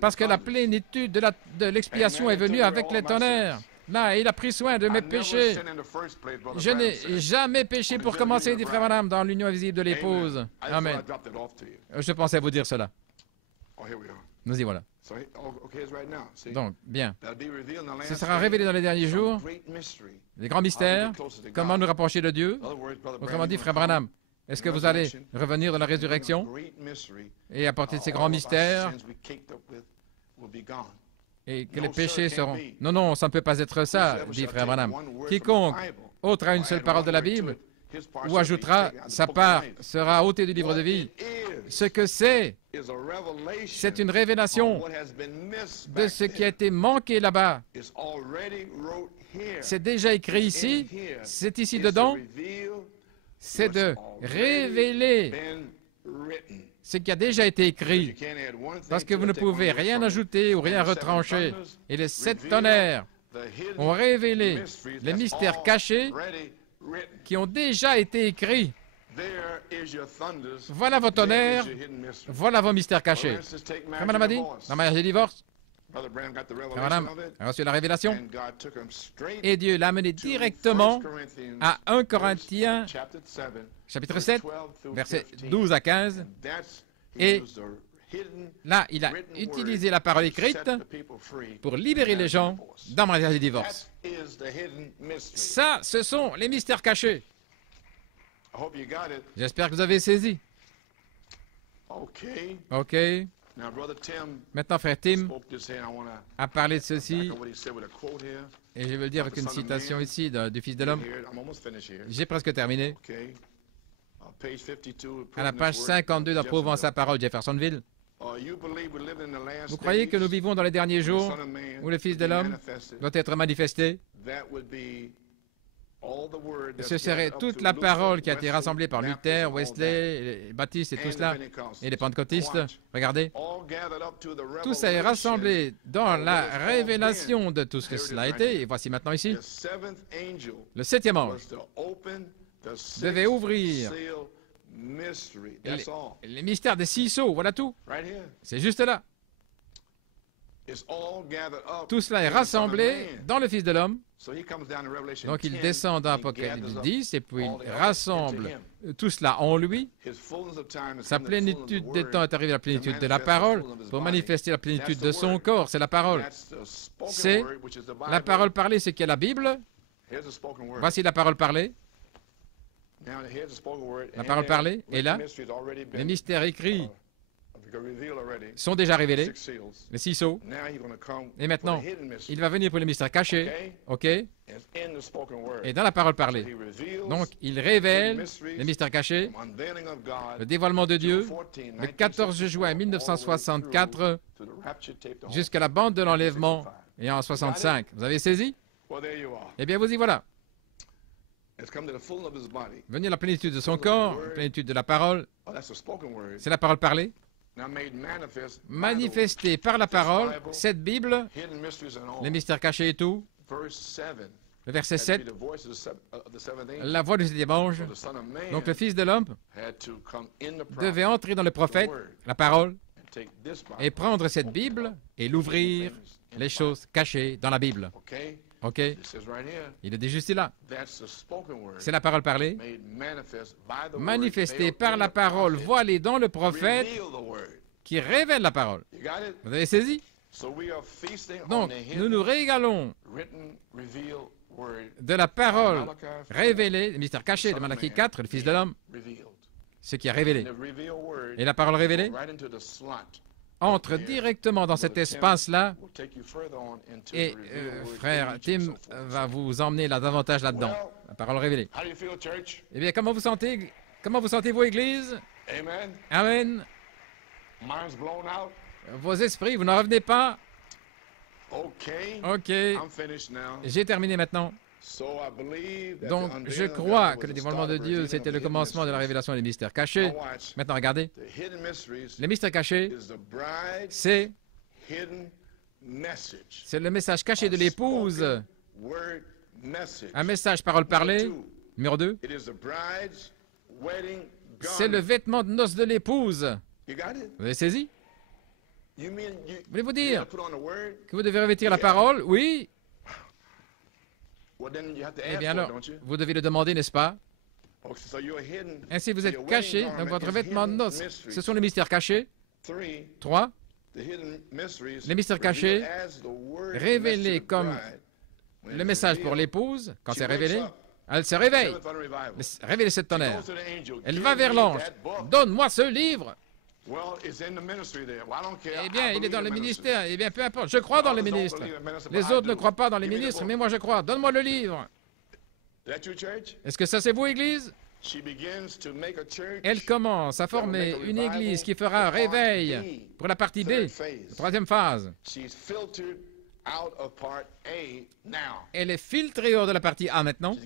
Parce que la plénitude de l'expiation est venue avec les tonnerres. Là, il a pris soin de mes péchés. Je n'ai jamais péché pour commencer, dit Frère Branham, dans l'union invisible de l'épouse. Amen. Je pensais vous dire cela. Nous y voilà. Donc, bien. Ce sera révélé dans les derniers jours, les grands mystères, comment nous rapprocher de Dieu. Autrement dit, Frère Branham, est-ce que vous allez revenir dans la résurrection et apporter ces grands mystères et que les péchés seront... Non, non, ça ne peut pas être ça, dit Frère Branham. Quiconque ôtera une seule parole de la Bible ou ajoutera sa part sera ôté du livre de vie. Ce que c'est une révélation de ce qui a été manqué là-bas. C'est déjà écrit ici, c'est ici dedans. C'est de révéler ce qui a déjà été écrit, parce que vous ne pouvez rien ajouter ou rien retrancher. Et les 7 tonnerres ont révélé les mystères cachés qui ont déjà été écrits. Voilà vos tonnerres, voilà vos mystères cachés. Frère Branham a dit, dans mariage et divorce, Frère Branham a reçu la révélation, et Dieu l'a amené directement à 1 Corinthiens, chapitre 7, versets 12 à 15, et là, il a utilisé la parole écrite pour libérer les gens dans mariage et divorce. Ça, ce sont les mystères cachés. J'espère que vous avez saisi. OK. Maintenant, frère Tim a parlé de ceci, et je vais le dire avec une citation ici du Fils de l'homme. J'ai presque terminé. À la page 52 d'Approuvant sa parole, Jeffersonville. Vous croyez que nous vivons dans les derniers jours où le Fils de l'homme doit être manifesté? Ce serait toute la parole qui a été rassemblée par Luther, Wesley, les baptistes et tout cela, et les pentecôtistes. Regardez, tout ça est rassemblé dans la révélation de tout ce que cela a été. Et voici maintenant ici, le 7e ange devait ouvrir les mystères des 6 sceaux. Voilà tout. C'est juste là. Tout cela est rassemblé dans le Fils de l'homme. Donc il descend dans Apocalypse 10 et puis il rassemble tout cela en lui. Sa plénitude des temps est arrivée à la plénitude de la parole pour manifester la plénitude de son corps. C'est la parole. C'est la parole parlée, c'est qui est la Bible. Voici la parole parlée. La parole parlée. Et là, les mystères écrits sont déjà révélés, les 6 sceaux. Et maintenant, il va venir pour les mystères cachés, OK? Et dans la parole parlée. Donc, il révèle les mystères cachés, le dévoilement de Dieu, le 14 juin 1964, jusqu'à la bande de l'enlèvement, et en 65. Vous avez saisi? Eh bien, vous y voilà. Venir à la plénitude de son corps, la plénitude de la parole, c'est la parole parlée. Manifesté par la parole, cette Bible, les mystères cachés et tout, le verset 7, la voix du 7e ange, donc le Fils de l'homme, devait entrer dans le prophète, la parole, et prendre cette Bible et l'ouvrir, les choses cachées dans la Bible. OK? Il est dit juste là. C'est la parole parlée, manifestée par la parole voilée dans le prophète qui révèle la parole. Vous avez saisi? Donc, nous nous régalons de la parole révélée, le mystère caché de Malachie 4, le Fils de l'homme, ce qui est révélé. Et la parole révélée entre directement dans cet espace-là, et frère Tim va vous emmener là davantage là-dedans. La parole révélée. Eh bien, comment vous sentez-vous, Église? Amen. Vos esprits, vous n'en revenez pas? OK. J'ai terminé maintenant. Donc, je crois que le dévoilement de Dieu, c'était le commencement de la révélation des mystères cachés. Maintenant, regardez. Les mystères cachés, c'est le message caché de l'épouse. Un message parole parlée. Numéro 2. C'est le vêtement de noces de l'épouse. Vous avez saisi? Voulez-vous dire que vous devez revêtir la parole? Oui. Eh bien alors, vous devez le demander, n'est-ce pas? Ainsi, vous êtes caché, donc votre vêtement de noces, ce sont les mystères cachés. 3. Les mystères cachés, révélés comme le message pour l'épouse, quand c'est révélé, elle se réveille. Réveille cette tonnerre. Elle va vers l'ange. Donne-moi ce livre. Eh bien, il est dans le ministère. Eh bien, peu importe. Je crois dans les ministres. Les autres ne croient pas dans les ministres, mais moi je crois. Donne-moi le livre. Est-ce que ça c'est vous, Église? Elle commence à former une Église qui fera un réveil pour la partie B, la troisième phase. Elle est filtrée hors de la partie A maintenant.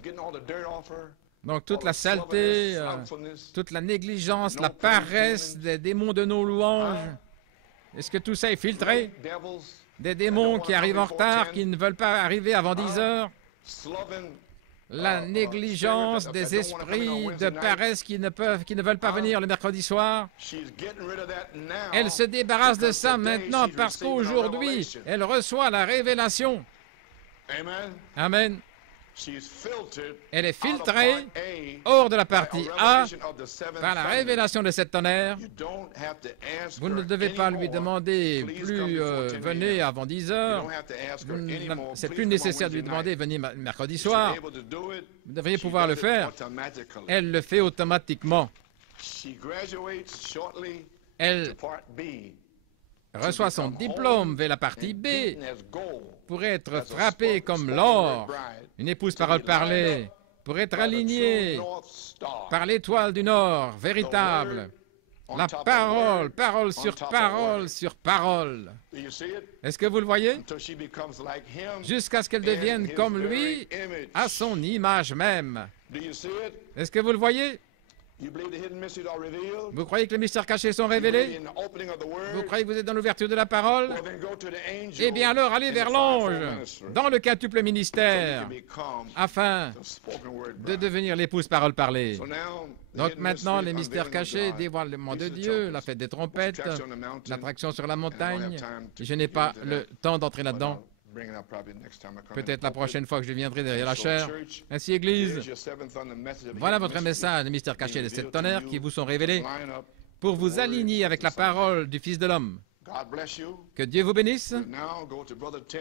Donc toute la saleté, toute la négligence, la paresse des démons de nos louanges. Est-ce que tout ça est filtré? Des démons qui arrivent en retard, qui ne veulent pas arriver avant 10 heures. La négligence des esprits de paresse qui ne veulent pas venir le mercredi soir. Elle se débarrasse de ça maintenant parce qu'aujourd'hui, elle reçoit la révélation. Amen. Elle est filtrée hors de la partie A par la révélation de cette tonnerre. Vous ne devez pas lui demander plus venez avant 10 heures. C'est plus nécessaire de lui demander venez mercredi soir. Vous devriez pouvoir le faire. Elle le fait automatiquement. Elle reçoit son diplôme vers la partie B pour être frappée comme l'or, une épouse parole parlée, pour être alignée par l'étoile du Nord, véritable. La parole, parole sur parole sur parole. Est-ce que vous le voyez? Jusqu'à ce qu'elle devienne comme lui, à son image même. Est-ce que vous le voyez? Vous croyez que les mystères cachés sont révélés? Vous croyez que vous êtes dans l'ouverture de la parole? Eh bien alors, allez vers l'ange, dans le quintuple ministère, afin de devenir l'épouse parole parlée. Donc maintenant, les mystères cachés, dévoilement de Dieu, la fête des trompettes, l'attraction sur la montagne. Je n'ai pas le temps d'entrer là-dedans. Peut-être la prochaine fois que je viendrai derrière la chair. Ainsi, Église, voilà votre message, les mystères cachés de cette tonnerre qui vous sont révélés pour vous aligner avec la parole du Fils de l'homme. Que Dieu vous bénisse.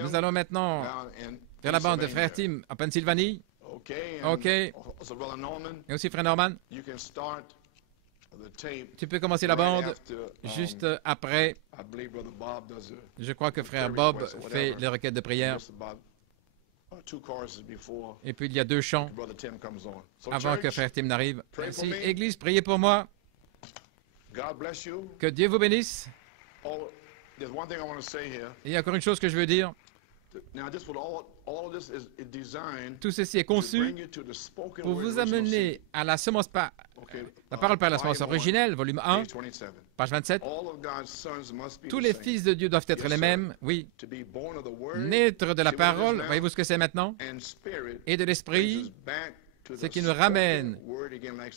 Nous allons maintenant vers la bande de Frère Tim en Pennsylvanie. OK. Et aussi Frère Norman. Tu peux commencer la bande juste après. Je crois que Frère Bob fait les requêtes de prière. Et puis il y a 2 chants avant que Frère Tim n'arrive. Ainsi, Église, priez pour moi. Que Dieu vous bénisse. Et il y a encore une chose que je veux dire. Tout ceci est conçu pour vous amener à la semence la parole par la semence originelle, volume 1, page 27. Tous les fils de Dieu doivent être les mêmes, oui. Naître de la parole, voyez-vous ce que c'est maintenant? Et de l'esprit, ce qui nous ramène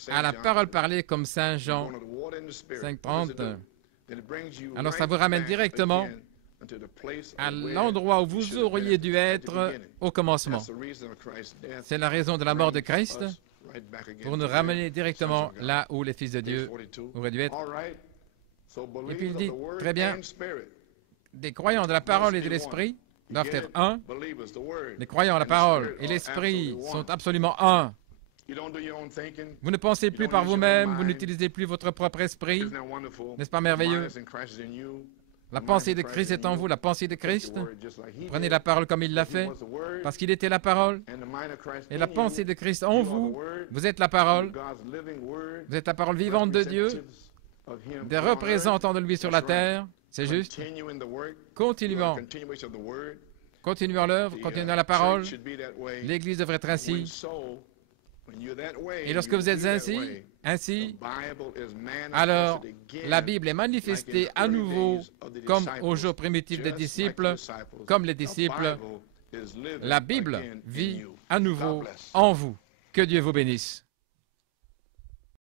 à la parole parlée comme Saint Jean 5:30. Alors ça vous ramène directement à l'endroit où vous auriez dû être au commencement. C'est la raison de la mort de Christ, pour nous ramener directement là où les fils de Dieu auraient dû être. Et puis il dit, très bien, des croyants de la parole et de l'esprit doivent être un. Les croyants, la parole et l'esprit sont absolument un. Vous ne pensez plus par vous-même, vous n'utilisez plus votre propre esprit. N'est-ce pas merveilleux? La pensée de Christ est en vous, la pensée de Christ. Prenez la parole comme il l'a fait, parce qu'il était la parole. Et la pensée de Christ en vous, vous êtes la parole. Vous êtes la parole vivante de Dieu, des représentants de lui sur la terre. C'est juste. Continuons continuez en l'œuvre, continuez dans la parole. L'Église devrait être ainsi. Et lorsque vous êtes ainsi, alors la Bible est manifestée à nouveau comme au jour primitif des disciples, comme les disciples. La Bible vit à nouveau en vous. Que Dieu vous bénisse.